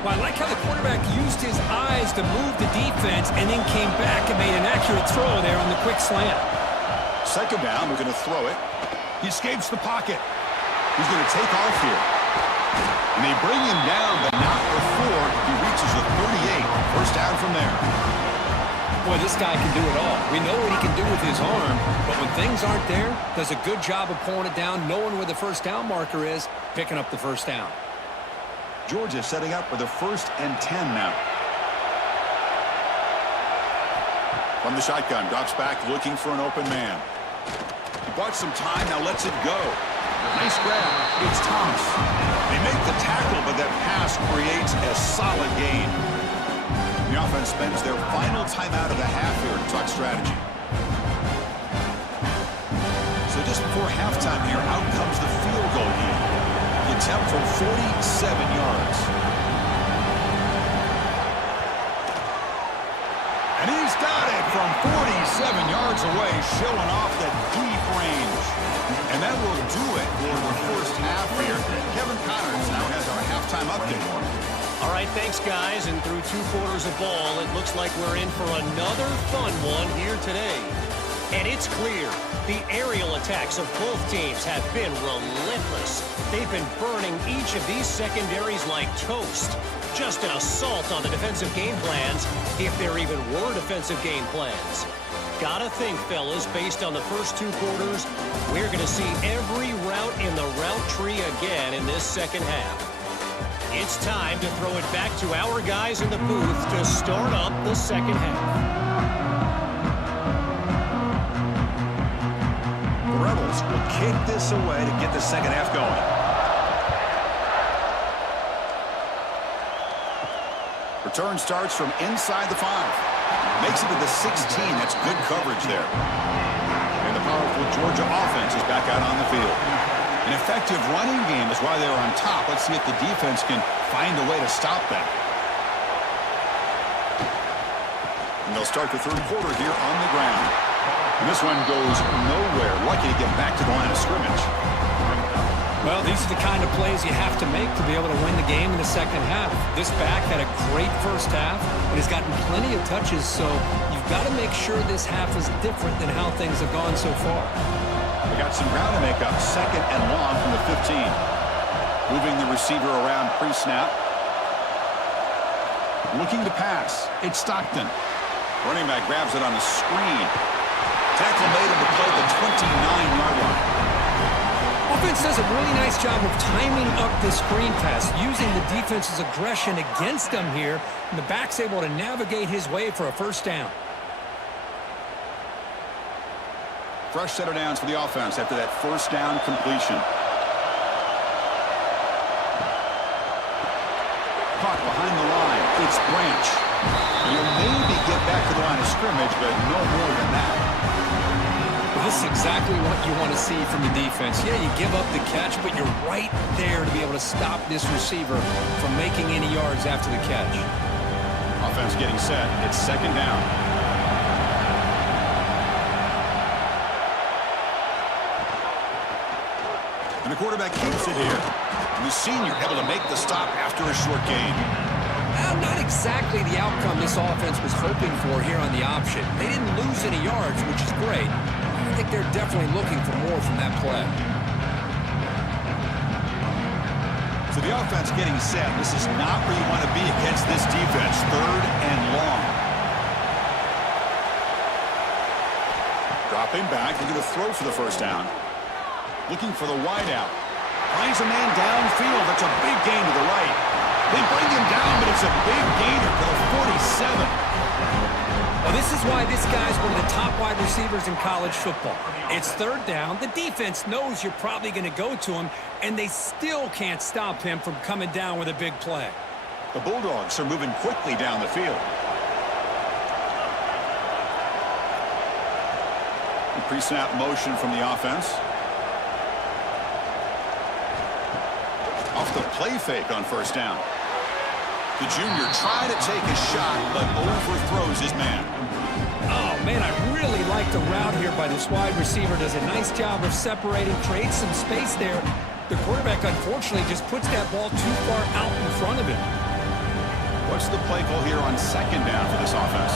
Well, I like how the quarterback used his eyes to move the defense and then came back and made an accurate throw there on the quick slant. Second down, we're going to throw it. He escapes the pocket. He's going to take off here. And they bring him down, but not before he reaches the 38. First down from there. Boy, this guy can do it all. We know what he can do with his arm, but when things aren't there, does a good job of pulling it down, knowing where the first down marker is, picking up the first down. Georgia setting up for the 1st and 10 now. From the shotgun, drops back looking for an open man. He bought some time, now lets it go. Nice grab. It's Thomas. They make the tackle, but that pass creates a solid gain. The offense spends their final timeout of the half here to talk strategy. So just before halftime here, out comes the field goal here. The attempt from 47 yards. And he's got it from 47 yards away, showing off the deep range. And that will do it for the first half here. Kevin Connors now has our halftime update. All right, thanks, guys. And through 2 quarters of ball, it looks like we're in for another fun one here today. And it's clear, the aerial attacks of both teams have been relentless. They've been burning each of these secondaries like toast. Just an assault on the defensive game plans, if there even were defensive game plans. Gotta think, fellas, based on the first 2 quarters, we're going to see every route in the route tree again in this second half. It's time to throw it back to our guys in the booth to start up the second half. The Rebels will kick this away to get the second half going. Return starts from inside the 5. Makes it to the 16. That's good coverage there. And the powerful Georgia offense is back out on the field. An effective running game is why they're on top. Let's see if the defense can find a way to stop that. And they'll start the 3rd quarter here on the ground. And this one goes nowhere. Lucky to get back to the line of scrimmage. Well, these are the kind of plays you have to make to be able to win the game in the second half. This back had a great first half and has gotten plenty of touches, so you've got to make sure this half is different than how things have gone so far. They got some ground to make up. 2nd and long from the 15. Moving the receiver around pre-snap. Looking to pass. It's Stockton. Running back grabs it on the screen. Tackle made him to play the 29-yard line. Offense does a really nice job of timing up the screen pass, using the defense's aggression against them here, and the back's able to navigate his way for a first down. Fresh set of downs for the offense after that first down completion. Caught behind the line. It's Branch. He'll maybe get back to the line of scrimmage, but no more than that. Well, this is exactly what you want to see from the defense. Yeah, you give up the catch, but you're right there to be able to stop this receiver from making any yards after the catch. Offense getting set. It's 2nd down. And the quarterback keeps it here. And the senior able to make the stop after a short gain. Not exactly the outcome this offense was hoping for here on the option. They didn't lose any yards, which is great. I think they're definitely looking for more from that play. So the offense getting set. This is not where you want to be against this defense. 3rd and long. Dropping back. They're going to throw for the first down. Looking for the wide out. Finds a man downfield. That's a big gain to the right. They bring him down, but it's a big gainer for the 47. Well, this is why this guy's one of the top wide receivers in college football. It's 3rd down. The defense knows you're probably going to go to him, and they still can't stop him from coming down with a big play. The Bulldogs are moving quickly down the field. Pre-snap motion from the offense. Off the play fake on first down. The junior tried to take a shot, but overthrows his man. Oh, man, I really like the route here by this wide receiver. Does a nice job of separating, creates some space there. The quarterback, unfortunately, just puts that ball too far out in front of him. What's the play call here on 2nd down for this offense?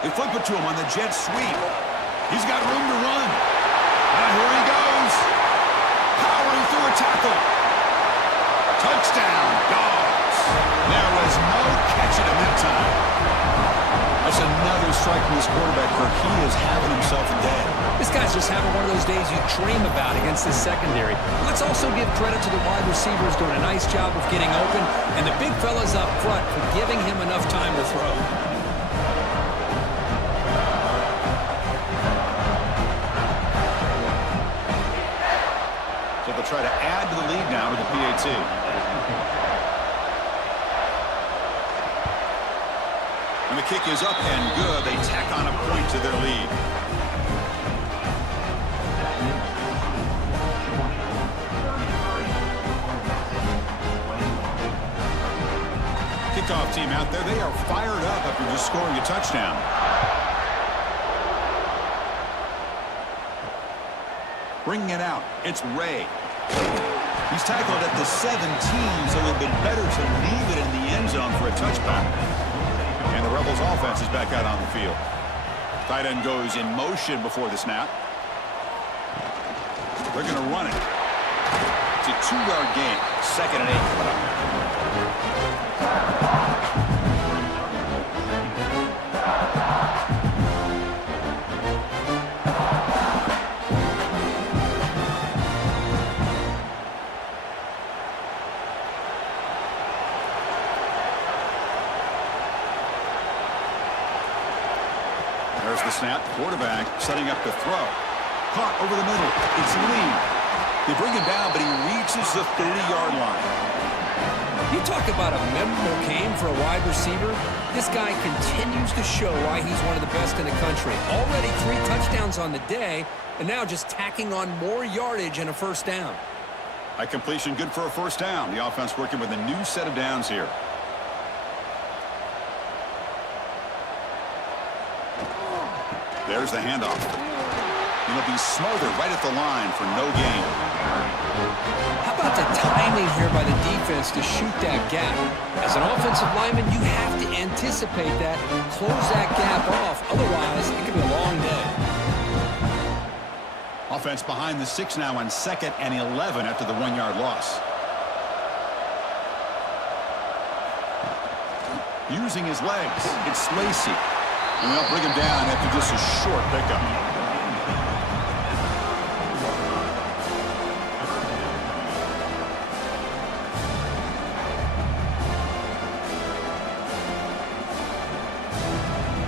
They flip it to him on the jet sweep. He's got room to run. Here he goes. Powering through a tackle. Touchdown, Dogs. There was no catching him that time. That's another strike from this quarterback, Kirk. He is having himself a day. This guy's just having one of those days you dream about against this secondary. Let's also give credit to the wide receivers doing a nice job of getting open, and the big fellas up front for giving him enough time to throw. They'll try to add to the lead now with the PAT. And the kick is up and good. They tack on a point to their lead. Kickoff team out there. They are fired up after just scoring a touchdown. Bringing it out. It's Ray. He's tackled at the 17, so it would have been better to leave it in the end zone for a touchback. And the Rebels offense is back out on the field. Tight end goes in motion before the snap. They're going to run it. It's a 2-yard gain. 2nd and 8 coming up. There's the snap. Quarterback setting up the throw. Caught over the middle. It's Lee. They bring him down, but he reaches the 30-yard line. You talk about a memorable game for a wide receiver. This guy continues to show why he's one of the best in the country. Already 3 touchdowns on the day, and now just tacking on more yardage and a first down. High completion, good for a first down. The offense working with a new set of downs here. There's the handoff. It'll be smothered right at the line for no gain. How about the timing here by the defense to shoot that gap? As an offensive lineman, you have to anticipate that, close that gap off. Otherwise, it could be a long day. Offense behind the 6 now on 2nd and 11 after the 1-yard loss. Using his legs, it's Lacey. And they'll bring him down after just a short pickup.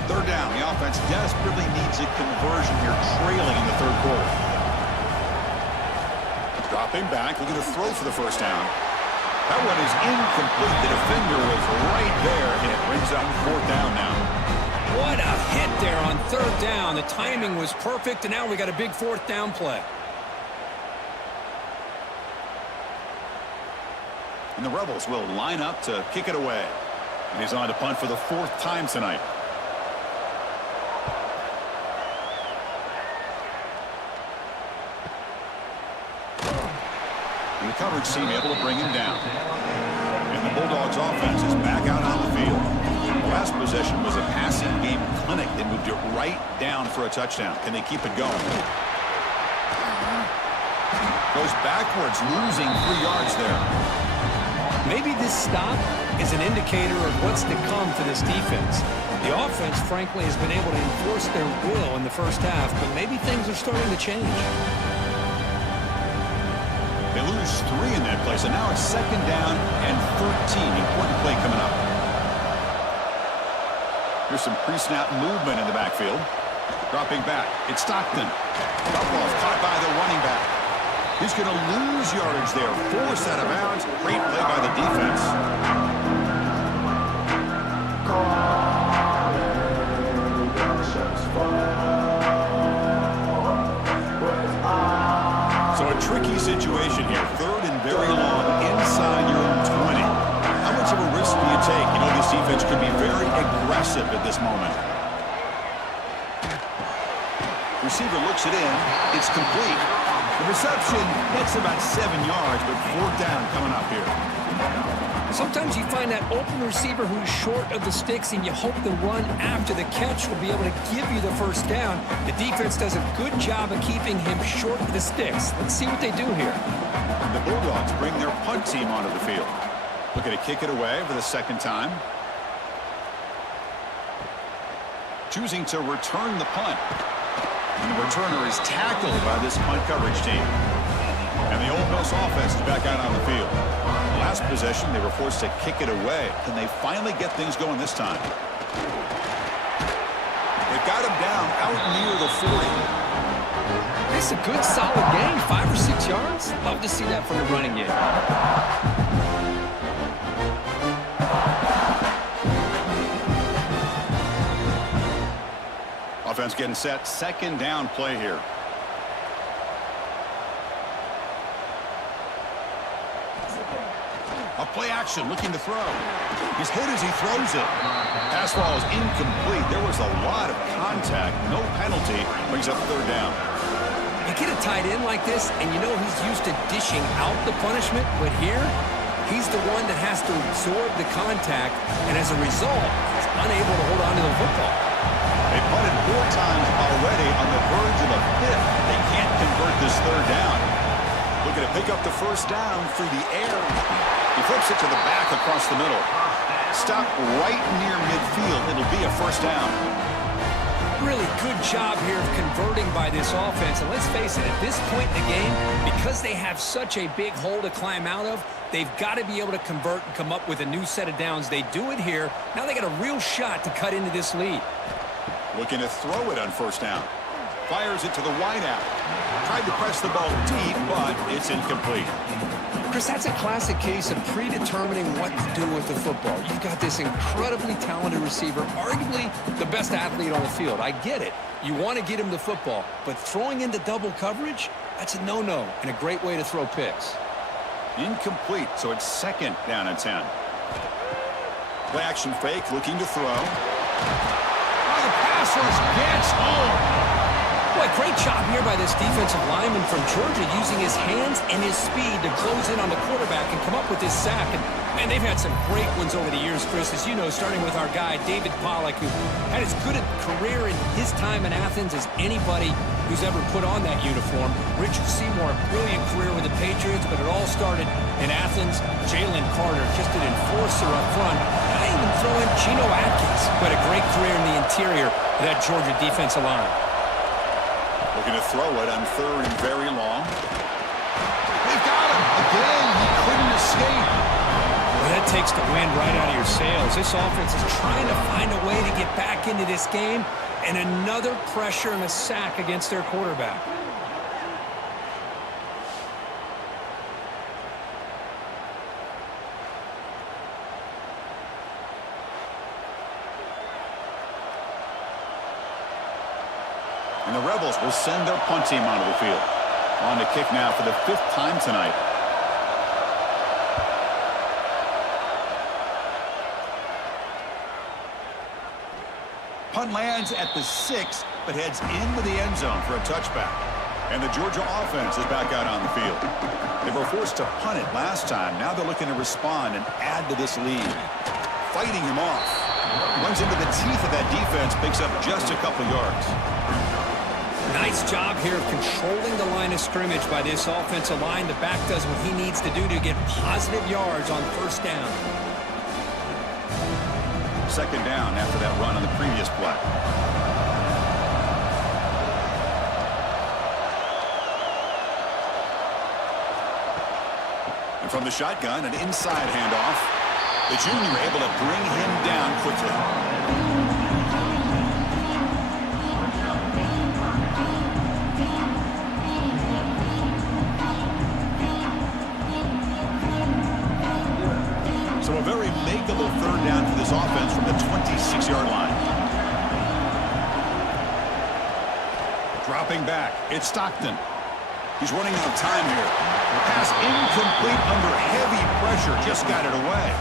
Third down. The offense desperately needs a conversion here, trailing in the 3rd quarter. Dropping back, looking to throw for the first down. That one is incomplete. The defender was right there, and it brings up 4th down now. What a hit there on 3rd down. The timing was perfect, and now we got a big 4th down play. And the Rebels will line up to kick it away. And he's on to punt for the 4th time tonight. coverage team able to bring him down. And the Bulldogs offense is back out on the field. The last possession was a passing game clinic. They moved it right down for a touchdown. Can they keep it going? Goes backwards, losing 3 yards there. Maybe this stop is an indicator of what's to come for this defense. The offense, frankly, has been able to enforce their will in the first half, but maybe things are starting to change. They lose 3 in that play, so now it's 2nd down and 13. Important play coming up. Here's some pre-snap movement in the backfield. Dropping back, it's Stockton. Drop ball's caught by the running back. He's going to lose yardage there. Forced out of bounds. Great play by the defense. So a tricky situation here. 3rd and very long inside your own 20. How much of a risk do you take? You know, this defense could be very aggressive at this moment. Receiver looks it in. It's complete. The reception, that's about 7 yards, but 4th down coming up here. Sometimes you find that open receiver who's short of the sticks, and you hope the run after the catch will be able to give you the 1st down. The defense does a good job of keeping him short of the sticks. Let's see what they do here. The Bulldogs bring their punt team onto the field. Looking to kick it away for the 2nd time. Choosing to return the punt. And the returner is tackled by this punt coverage team. And the Ole Miss offense is back out on the field. Last possession, they were forced to kick it away. Can they finally get things going this time? They got him down out near the 40. It's a good, solid game. 5 or 6 yards. Love to see that from the running game. Offense getting set. 2nd down play here. A play action looking to throw. He's hit as he throws it. Pass ball is incomplete. There was a lot of contact. No penalty. Brings up 3rd down. You get a tight end like this, and you know he's used to dishing out the punishment, but here, he's the one that has to absorb the contact, and as a result, he's unable to hold on to the football. They punted 4 times already on the verge of a 5th. They can't convert this 3rd down. Looking to pick up the 1st down through the air. He flips it to the back across the middle. Stop right near midfield. It'll be a 1st down. Really good job here of converting by this offense. And let's face it, at this point in the game, because they have such a big hole to climb out of, they've got to be able to convert and come up with a new set of downs. They do it here. Now they got a real shot to cut into this lead. Looking to throw it on 1st down. Fires it to the wideout. Tried to press the ball deep, but it's incomplete. Chris, that's a classic case of predetermining what to do with the football. You've got this incredibly talented receiver, arguably the best athlete on the field. I get it. You want to get him the football, but throwing into double coverage, that's a no-no and a great way to throw picks. Incomplete, so it's 2nd down and 10. Play action fake, looking to throw. The pass rush gets home. Boy, great job here by this defensive lineman from Georgia, using his hands and his speed to close in on the quarterback and come up with this sack. And man, they've had some great ones over the years, Chris, as you know, starting with our guy, David Pollack, who had as good a career in his time in Athens as anybody who's ever put on that uniform. Richard Seymour, a brilliant career with the Patriots, but it all started in Athens. Jalen Carter, just an enforcer up front. I even throw in Geno Atkins, who had a great career in the interior of that Georgia defensive line. Looking to throw it on 3rd and very long. They've got him. Again, he couldn't escape. Well, that takes the wind right out of your sails. This offense is trying to find a way to get back into this game, and another pressure and a sack against their quarterback. And the Rebels will send their punt team onto the field. On to kick now for the 5th time tonight. Punt lands at the 6, but heads into the end zone for a touchback. And the Georgia offense is back out on the field. They were forced to punt it last time. Now they're looking to respond and add to this lead. Fighting him off. Runs into the teeth of that defense, picks up just a couple yards. Nice job here of controlling the line of scrimmage by this offensive line. The back does what he needs to do to get positive yards on first down. Second down after that run on the previous play. And from the shotgun, an inside handoff. The junior able to bring him down quickly. So a very makeable third down for this offense from the 26-yard line. Dropping back, it's Stockton. He's running out of time here. Pass incomplete under heavy pressure, just got it away.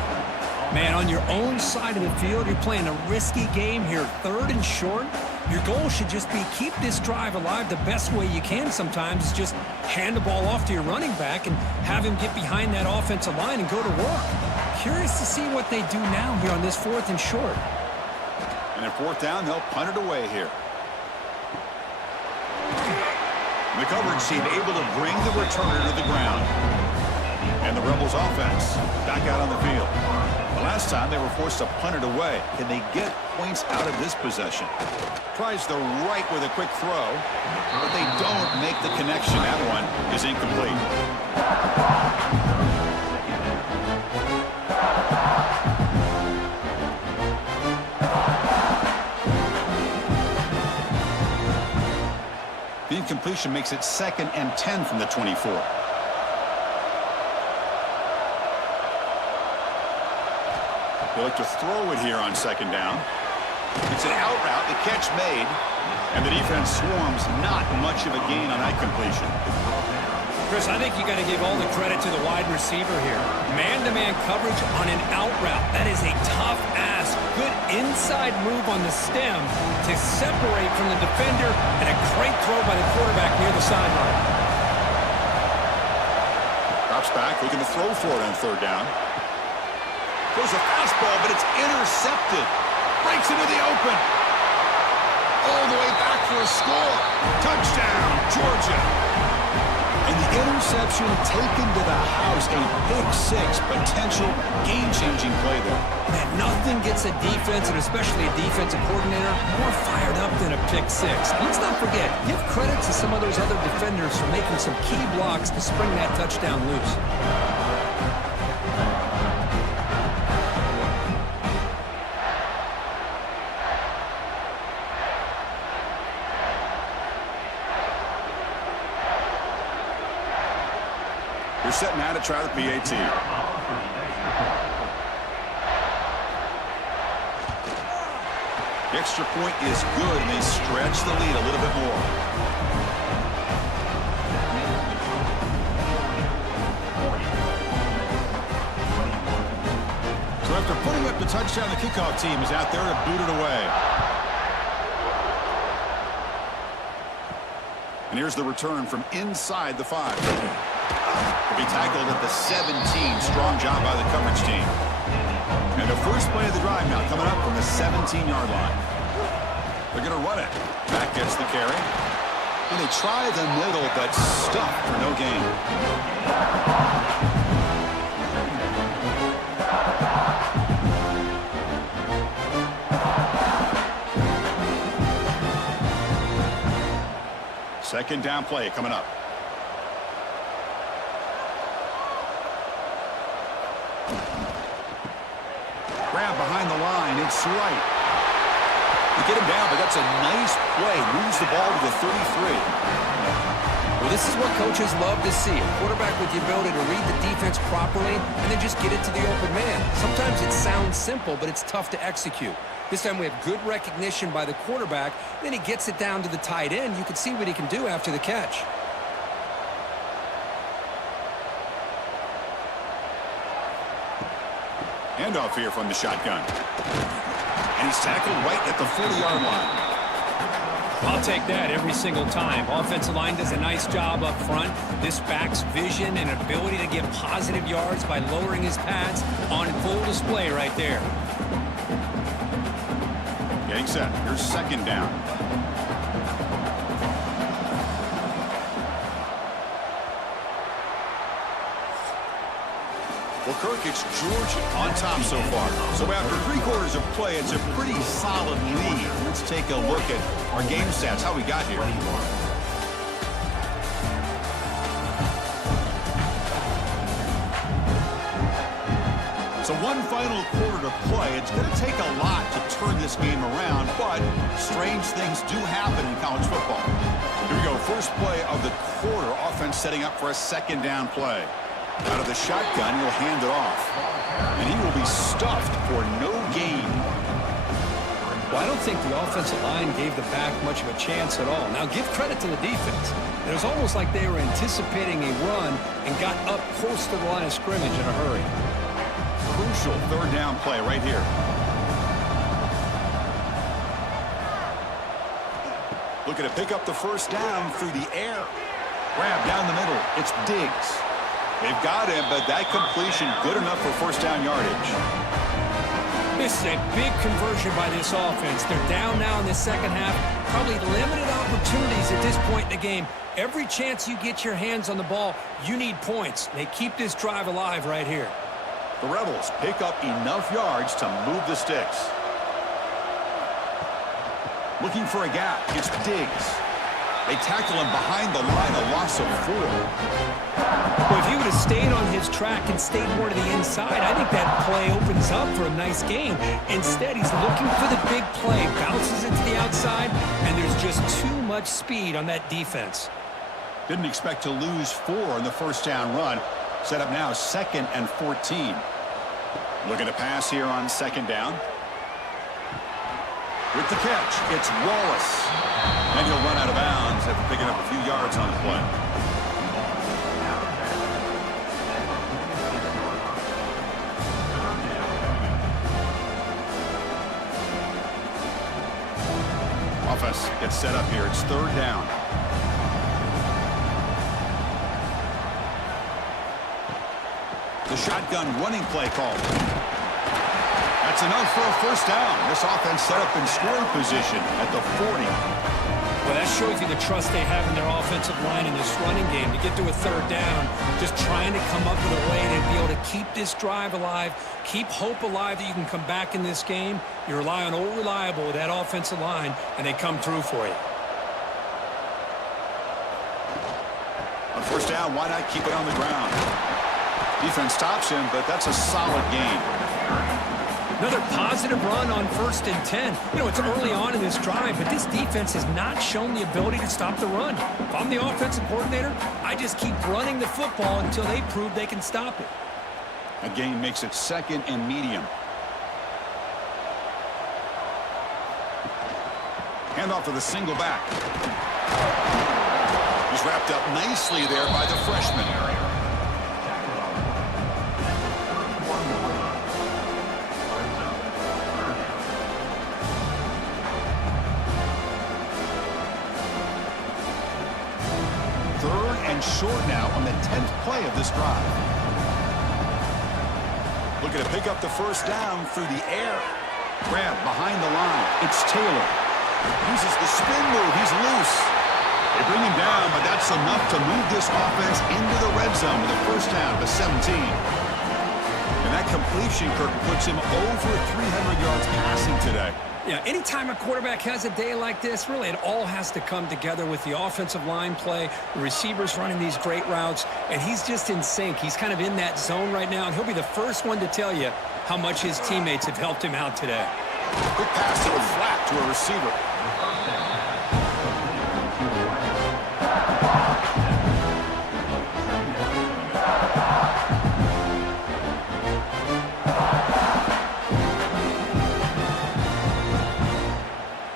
Man, on your own side of the field, you're playing a risky game here, third and short. Your goal should just be keep this drive alive the best way you can sometimes. Is just hand the ball off to your running back and have him get behind that offensive line and go to work. Curious to see what they do now here on this fourth and short. And at fourth down, they'll punt it away here. The coverage team able to bring the returner to the ground. And the Rebels offense back out on the field. The last time they were forced to punt it away. Can they get points out of this possession? Tries the right with a quick throw, but they don't make the connection. That one is incomplete. The incompletion makes it 2nd and 10 from the 24. They look to throw it here on 2nd down. It's an out route, the catch made, and the defense swarms. Not much of a gain on that completion. Chris, I think you got to give all the credit to the wide receiver here. Man-to-man coverage on an out route. That is a tough ask. Good inside move on the stem to separate from the defender, and a great throw by the quarterback near the sideline. Drops back, looking to throw for it on 3rd down. Throws a fastball, but it's intercepted. Breaks into the open. All the way back for a score. Touchdown, Georgia. And the interception taken to the house. A pick-6, potential game-changing play there. Man, nothing gets a defense, and especially a defensive coordinator, more fired up than a pick-6. And let's not forget, give credit to some of those other defenders for making some key blocks to spring that touchdown loose. They're setting out to try the PAT. The extra point is good, and they stretch the lead a little bit more. So after putting up the touchdown, the kickoff team is out there to boot it away. And here's the return from inside the 5. Will be tackled at the 17. Strong job by the coverage team. And the first play of the drive now coming up from the 17-yard line. They're going to run it. Back gets the carry. And they try the middle, but stuffed for no gain. Second down play coming up. Grab behind the line. It's right. They get him down, but that's a nice play. Moves the ball to the 33. Well, this is what coaches love to see. A quarterback with the ability to read the defense properly and then just get it to the open man. Sometimes it sounds simple, but it's tough to execute. This time we have good recognition by the quarterback. Then he gets it down to the tight end. You can see what he can do after the catch. Handoff here from the shotgun. And he's tackled right at the 40-yard line. I'll take that every single time. Offensive line does a nice job up front. This back's vision and ability to get positive yards by lowering his pads on full display right there. Getting set. Here's second down. Well, Kirk, it's Georgia on top so far. So after 3/4 of play, it's a pretty solid lead. Let's take a look at our game stats, how we got here. So one final quarter to play. It's going to take a lot to turn this game around, but strange things do happen in college football. Here we go. First play of the quarter. Offense setting up for a second down play. Out of the shotgun, he'll hand it off. And he will be stuffed for no gain. Well, I don't think the offensive line gave the back much of a chance at all. Now, give credit to the defense. It was almost like they were anticipating a run and got up close to the line of scrimmage in a hurry. Crucial third down play right here. Looking to pick up the first down through the air. Grab down the middle. It's Diggs. They've got him, but that completion good enough for first down yardage. This is a big conversion by this offense. They're down now in the second half. Probably limited opportunities at this point in the game. Every chance you get your hands on the ball, you need points. They keep this drive alive right here. The Rebels pick up enough yards to move the sticks. Looking for a gap. It's Diggs. They tackle him behind the line, a loss of 4. Well, if he would have stayed on his track and stayed more to the inside, I think that play opens up for a nice game. Instead, he's looking for the big play, bounces into the outside, and there's just too much speed on that defense. Didn't expect to lose 4 in the first down run. Set up now 2nd and 14. Looking to pass here on second down. With the catch, it's Wallace. And he'll run out of bounds after picking up a few yards on the play. Offense gets set up here. It's third down. The shotgun running play called. That's enough for a first down. This offense set up in scoring position at the 40. Well, that shows you the trust they have in their offensive line in this running game to get to a third down, just trying to come up with a way to be able to keep this drive alive, keep hope alive that you can come back in this game. You rely on Old Reliable with that offensive line, and they come through for you. On first down, why not keep it on the ground? Defense stops him, but that's a solid gain. Another positive run on 1st and 10. You know, it's early on in this drive, but this defense has not shown the ability to stop the run. If I'm the offensive coordinator, I just keep running the football until they prove they can stop it. That gain makes it 2nd and medium. Handoff to the single back. He's wrapped up nicely there by the freshman. Short now on the 10th play of this drive. Looking to pick up the first down through the air. Grab behind the line. It's Taylor. Uses the spin move. He's loose. They bring him down, but that's enough to move this offense into the red zone with a first down to 17. And that completion, Kirk, puts him over 300 yards passing today. Yeah, anytime a quarterback has a day like this, really it all has to come together with the offensive line play, the receivers running these great routes, and he's just in sync. He's kind of in that zone right now, and he'll be the first one to tell you how much his teammates have helped him out today. Quick pass to the flat to a receiver.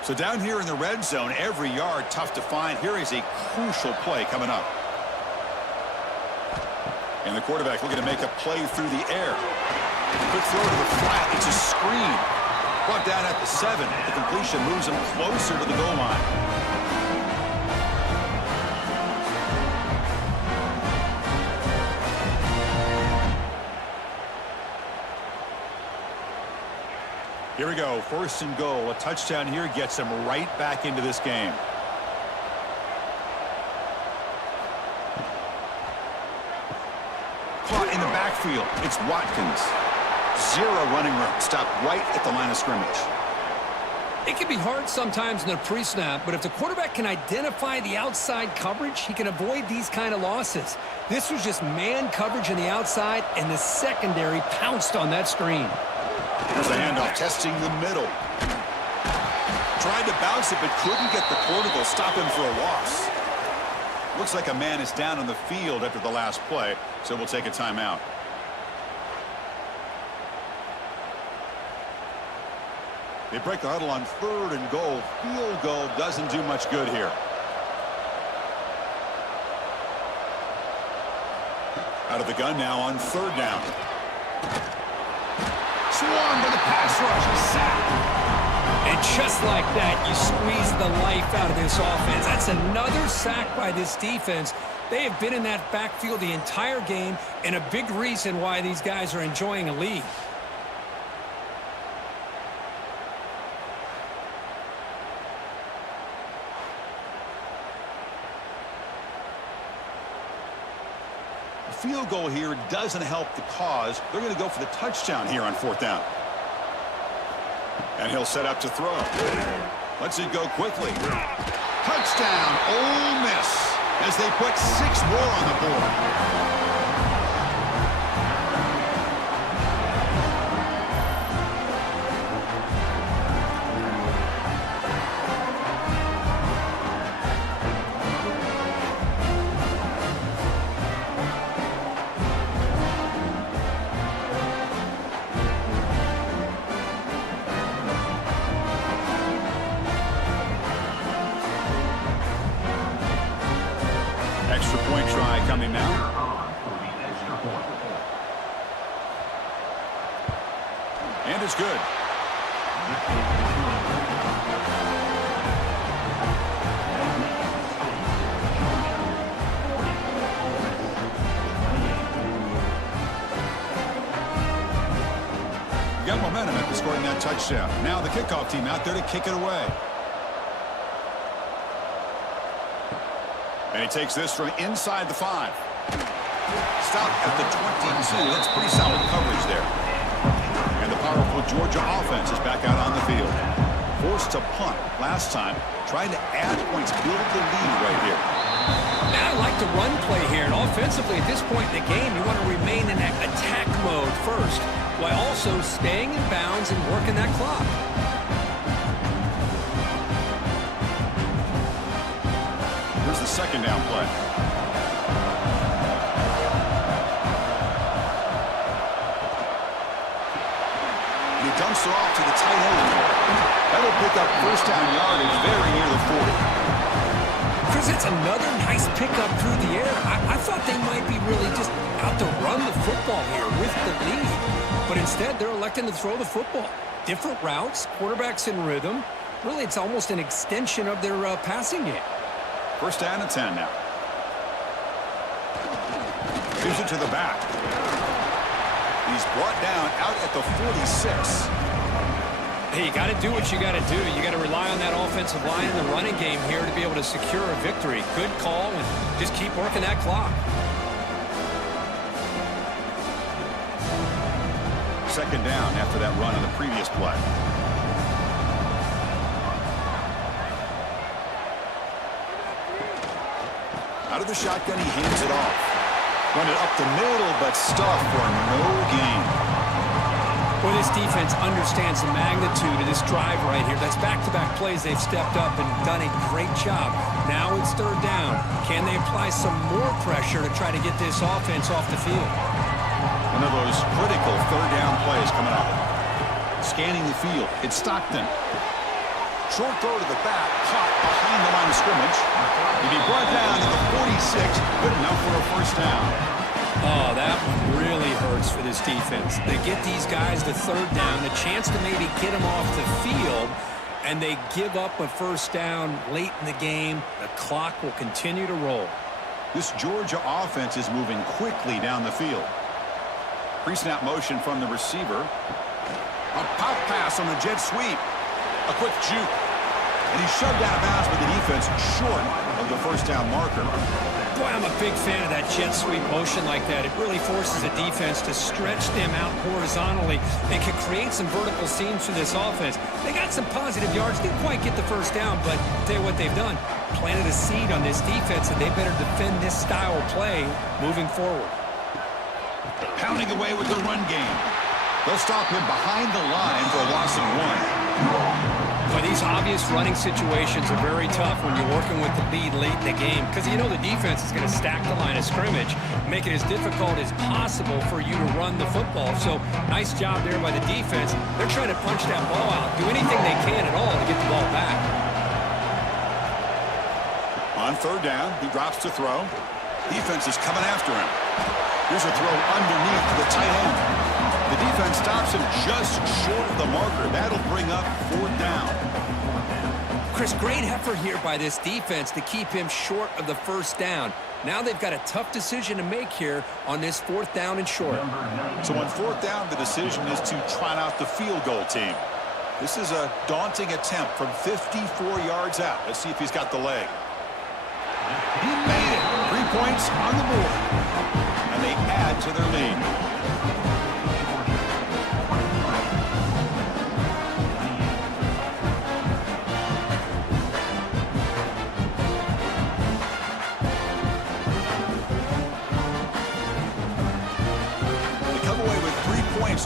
So down here in the red zone, every yard tough to find. Here is a crucial play coming up. And the quarterback looking to make a play through the air. Quick throw to the flat. It's a screen. Brought down at the 7. The completion moves him closer to the goal line. Here we go, 1st and goal. A touchdown here gets them right back into this game. Caught in the backfield. It's Watkins. 0 running room. Stopped right at the line of scrimmage. It can be hard sometimes in the pre-snap, but if the quarterback can identify the outside coverage, he can avoid these kind of losses. This was just man coverage on the outside, and the secondary pounced on that screen. Here's the handoff, testing the middle. Tried to bounce it, but couldn't get the corner to stop him for a loss. Looks like a man is down on the field after the last play, so we'll take a timeout. They break the huddle on 3rd and goal. Field goal doesn't do much good here. Out of the gun now on 3rd down. Swarmed by the pass rush. Sack. And just like that, you squeeze the life out of this offense. That's another sack by this defense. They have been in that backfield the entire game, and a big reason why these guys are enjoying a lead. Field goal here doesn't help the cause. They're going to go for the touchdown here on 4th down. And he'll set up to throw. Lets it go quickly. Touchdown, Ole Miss, as they put 6 more on the board. Extra point try coming now. And it's good. Got momentum after scoring that touchdown. Now the kickoff team out there to kick it away. And he takes this from inside the 5. Stop at the 22. That's pretty solid coverage there. And the powerful Georgia offense is back out on the field. Forced to punt last time. Trying to add points, build the lead right here. Now I like the run play here. And offensively, at this point in the game, you want to remain in that attack mode first, while also staying in bounds and working that clock. Here's the 2nd down play. He dumps it off to the tight end. That'll pick up 1st down yardage very near the 40. Chris, it's another nice pickup through the air. I thought they might be really just out to run the football here with the lead. But instead, they're electing to throw the football. Different routes, quarterbacks in rhythm. Really, it's almost an extension of their passing game. 1st down and 10 now. Gives it to the back. He's brought down out at the 46. Hey, you got to do what you got to do. You got to rely on that offensive line and the running game here to be able to secure a victory. Good call, and just keep working that clock. 2nd down after that run on the previous play. Out of the shotgun, he hands it off. Run it up the middle, but stuffed for no gain. Well, this defense understands the magnitude of this drive right here. That's back-to-back plays. They've stepped up and done a great job. Now it's 3rd down. Can they apply some more pressure to try to get this offense off the field? One of those critical 3rd down plays coming up. Scanning the field. It's Stockton. Short throw to the back, caught behind the line of scrimmage. He'll be brought down to the 46, good enough for a 1st down. Oh, that one really hurts for this defense. They get these guys to 3rd down, a chance to maybe get them off the field, and they give up a 1st down late in the game. The clock will continue to roll. This Georgia offense is moving quickly down the field. Pre-snap motion from the receiver. A pop pass on the jet sweep. A quick juke. And he's shoved out of bounds with the defense short of the first down marker. Boy, I'm a big fan of that jet sweep motion like that. It really forces a defense to stretch them out horizontally and can create some vertical seams for this offense. They got some positive yards. Didn't quite get the first down, but I'll tell you what they've done. Planted a seed on this defense, and they better defend this style of play moving forward. Pounding away with the run game. They'll stop him behind the line for a loss of 1. But these obvious running situations are very tough when you're working with the lead late in the game because you know the defense is going to stack the line of scrimmage, make it as difficult as possible for you to run the football. So nice job there by the defense. They're trying to punch that ball out, do anything they can at all to get the ball back. On third down, he drops to throw. Defense is coming after him. Here's a throw underneath to the tight end. The defense stops him just short of the marker. That'll bring up fourth down. Chris, great effort here by this defense to keep him short of the first down. Now they've got a tough decision to make here on this fourth down and short. So on fourth down, the decision is to trot out the field goal team. This is a daunting attempt from 54 yards out. Let's see if he's got the leg. He made it. 3 points on the board. And they add to their lead.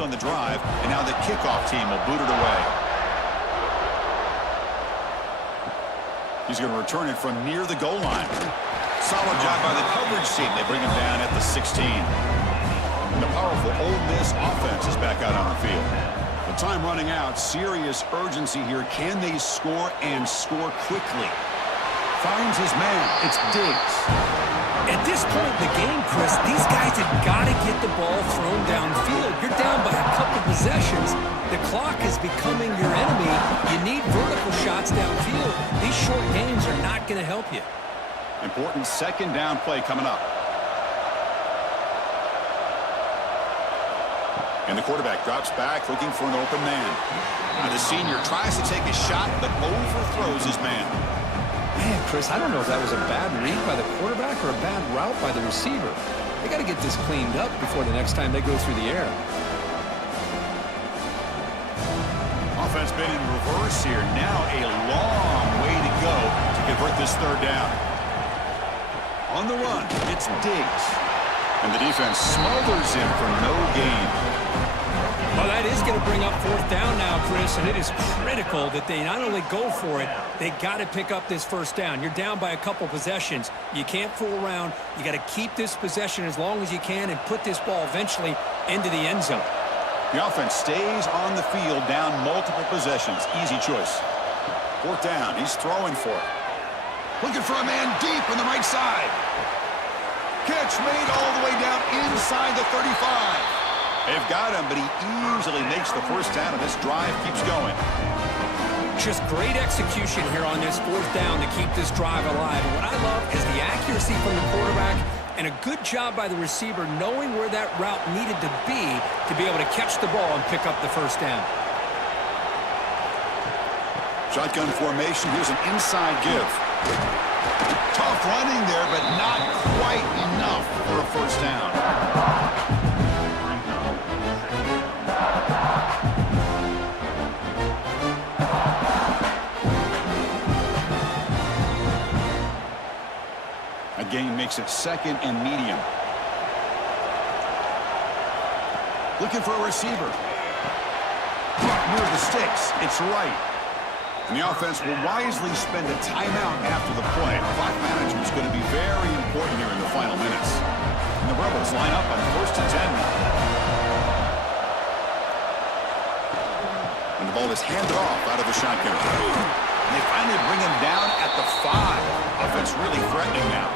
On the drive, and now the kickoff team will boot it away. He's going to return it from near the goal line. Solid job by the coverage team. They bring him down at the 16. And the powerful Ole Miss offense is back out on the field. The time running out. Serious urgency here. Can they score and score quickly? Finds his man. It's Diggs. At this point in the game, Chris, these guys have got to get the ball thrown downfield. You're down by a couple possessions. The clock is becoming your enemy. You need vertical shots downfield. These short games are not going to help you. Important second down play coming up. And the quarterback drops back looking for an open man. Now the senior tries to take a shot but overthrows his man. Man, Chris, I don't know if that was a bad read by the quarterback or a bad route by the receiver. They got to get this cleaned up before the next time they go through the air. Offense been in reverse here. Now a long way to go to convert this third down. On the run, it's Diggs. And the defense smothers him for no gain. Well, that is going to bring up fourth down now, Chris, and it is critical that they not only go for it, they got to pick up this first down. You're down by a couple possessions. You can't fool around. You got to keep this possession as long as you can and put this ball eventually into the end zone. The offense stays on the field down multiple possessions. Easy choice. Fourth down. He's throwing for it. Looking for a man deep on the right side. Catch made all the way down inside the 35. They've got him, but he easily makes the first down, and this drive keeps going. Just great execution here on this fourth down to keep this drive alive. And what I love is the accuracy from the quarterback and a good job by the receiver knowing where that route needed to be able to catch the ball and pick up the first down. Shotgun formation. Here's an inside give. Tough running there, but not quite enough for a first down. Gain makes it second and medium. Looking for a receiver. Near the sticks. It's right. And the offense will wisely spend a timeout after the play. Clock management is going to be very important here in the final minutes. And the Rebels line up on first and 10. And the ball is handed off out of the shotgun. And they finally bring him down at the 5. Offense really threatening now.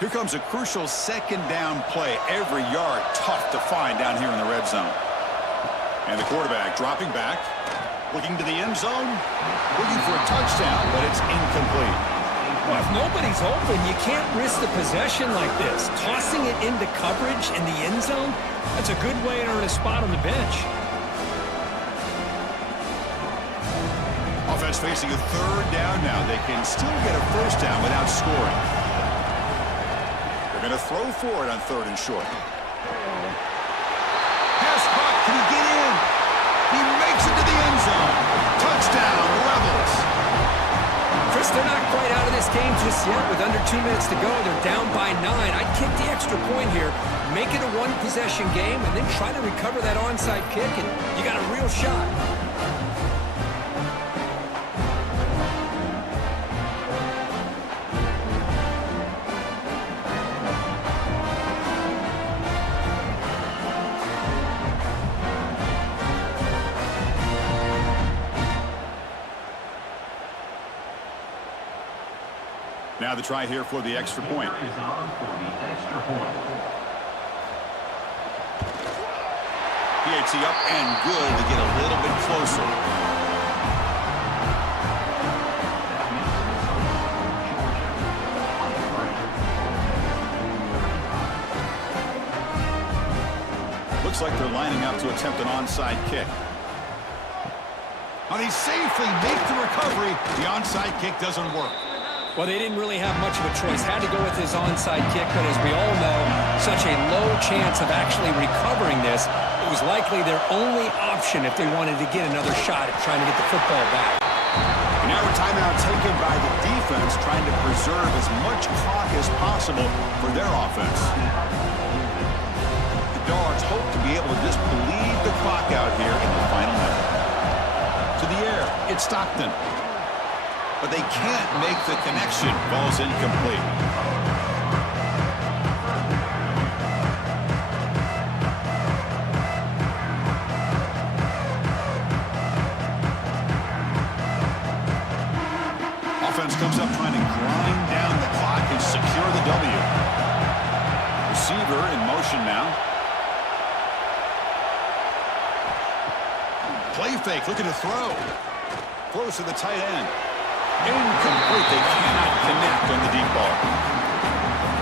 Here comes a crucial second down play. Every yard tough to find down here in the red zone. And the quarterback dropping back. Looking to the end zone. Looking for a touchdown, but it's incomplete. Well, if nobody's open, you can't risk the possession like this. Tossing it into coverage in the end zone, that's a good way to earn a spot on the bench. Offense facing a third down now. They can still get a first down without scoring. They're going to throw for it on 3rd and short. Pass caught. Can he get in? He makes it to the end zone. Touchdown, Rebels. Chris, they're not quite out of this game just yet. With under 2 minutes to go, they're down by 9. I'd kick the extra point here, make it a one-possession game, and then try to recover that onside kick, and you got a real shot. Now the try here for the extra point. PAT up and good to get a little bit closer. Looks like they're lining up to attempt an onside kick. And he safely makes the recovery. The onside kick doesn't work. Well, they didn't really have much of a choice. Had to go with his onside kick, but as we all know, such a low chance of actually recovering this. It was likely their only option if they wanted to get another shot at trying to get the football back. And now a timeout taken by the defense, trying to preserve as much clock as possible for their offense. The Dogs hope to be able to just bleed the clock out here in the final minute. To the air, it's Stockton. But they can't make the connection. Ball's incomplete. Offense comes up trying to grind down the clock and secure the W. Receiver in motion now. Play fake, looking to throw. Close to the tight end. Incomplete. They cannot connect on the deep ball.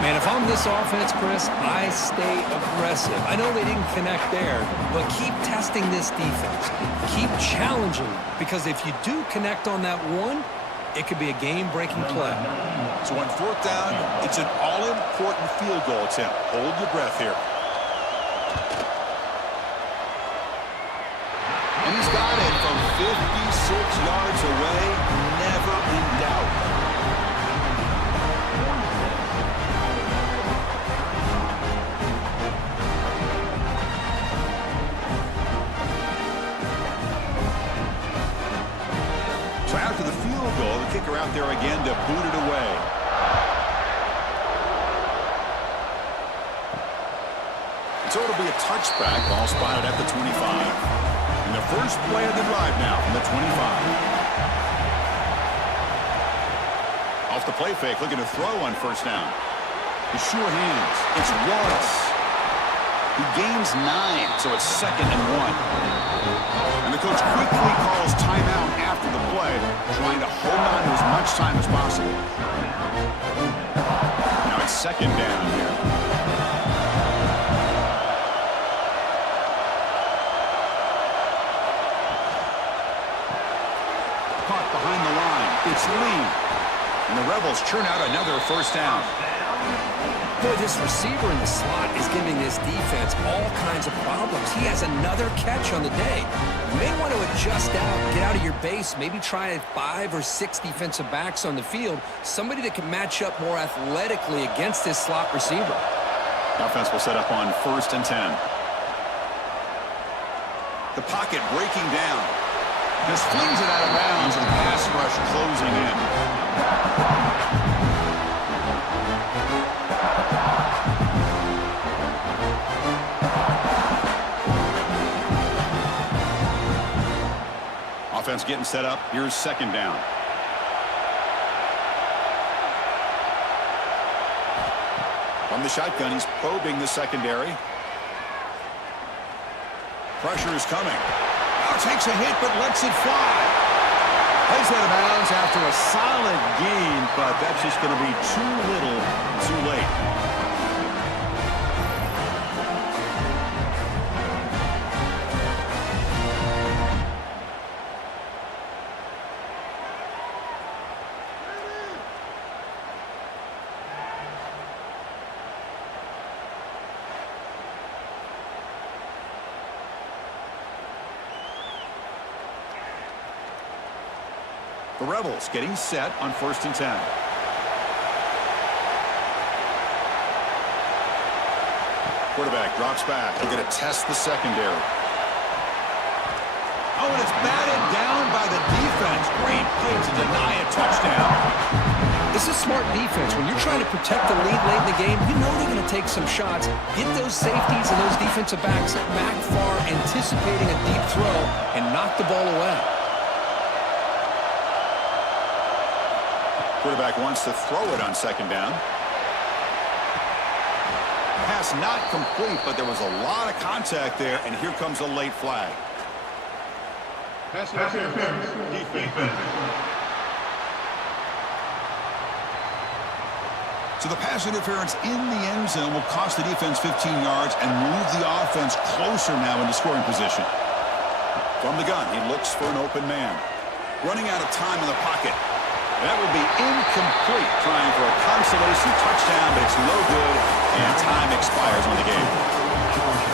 Man, if I'm this offense, Chris, I stay aggressive. I know they didn't connect there, but keep testing this defense. Keep challenging them, because if you do connect on that one, it could be a game-breaking play. So on 4th down, it's an all-important field goal attempt. Hold your breath here. And he's got it from 56 yards away. Never in doubt. So after the field goal, the kicker out there again to boot it away. So it'll be a touchback, ball spotted at the 25. And the first play of the drive now from the 25. Off the play fake, looking to throw on 1st down. The sure hands. It's Wallace. He gains 9, so it's 2nd and 1. And the coach quickly calls timeout after the play, trying to hold on to as much time as possible. Now it's 2nd down here. Caught behind the line. It's Lee. And the Rebels churn out another 1st down. Boy, this receiver in the slot is giving this defense all kinds of problems. He has another catch on the day. You may want to adjust out, get out of your base, maybe try 5 or 6 defensive backs on the field, somebody that can match up more athletically against this slot receiver. Offense will set up on 1st and 10. The pocket breaking down. Just flings it out of bounds, and the pass rush closing in. Offense getting set up. Here's 2nd down. From the shotgun, he's probing the secondary. Pressure is coming. takes a hit but lets it fly. Plays out of bounds after a solid gain, but that's just going to be too little too late. The Rebels getting set on 1st and 10. Quarterback drops back. They're going to test the secondary. Oh, and it's batted down by the defense. Great play to deny a touchdown. This is smart defense. When you're trying to protect the lead late in the game, you know they're going to take some shots. Get those safeties and those defensive backs back far, anticipating a deep throw, and knock the ball away. Quarterback wants to throw it on 2nd down. Pass not complete, but there was a lot of contact there, and here comes a late flag. Pass interference. Defense. So the pass interference in the end zone will cost the defense 15 yards and move the offense closer now into scoring position. From the gun, he looks for an open man. Running out of time in the pocket. That will be incomplete, trying for a consolation touchdown, but it's no good, and time expires on the game.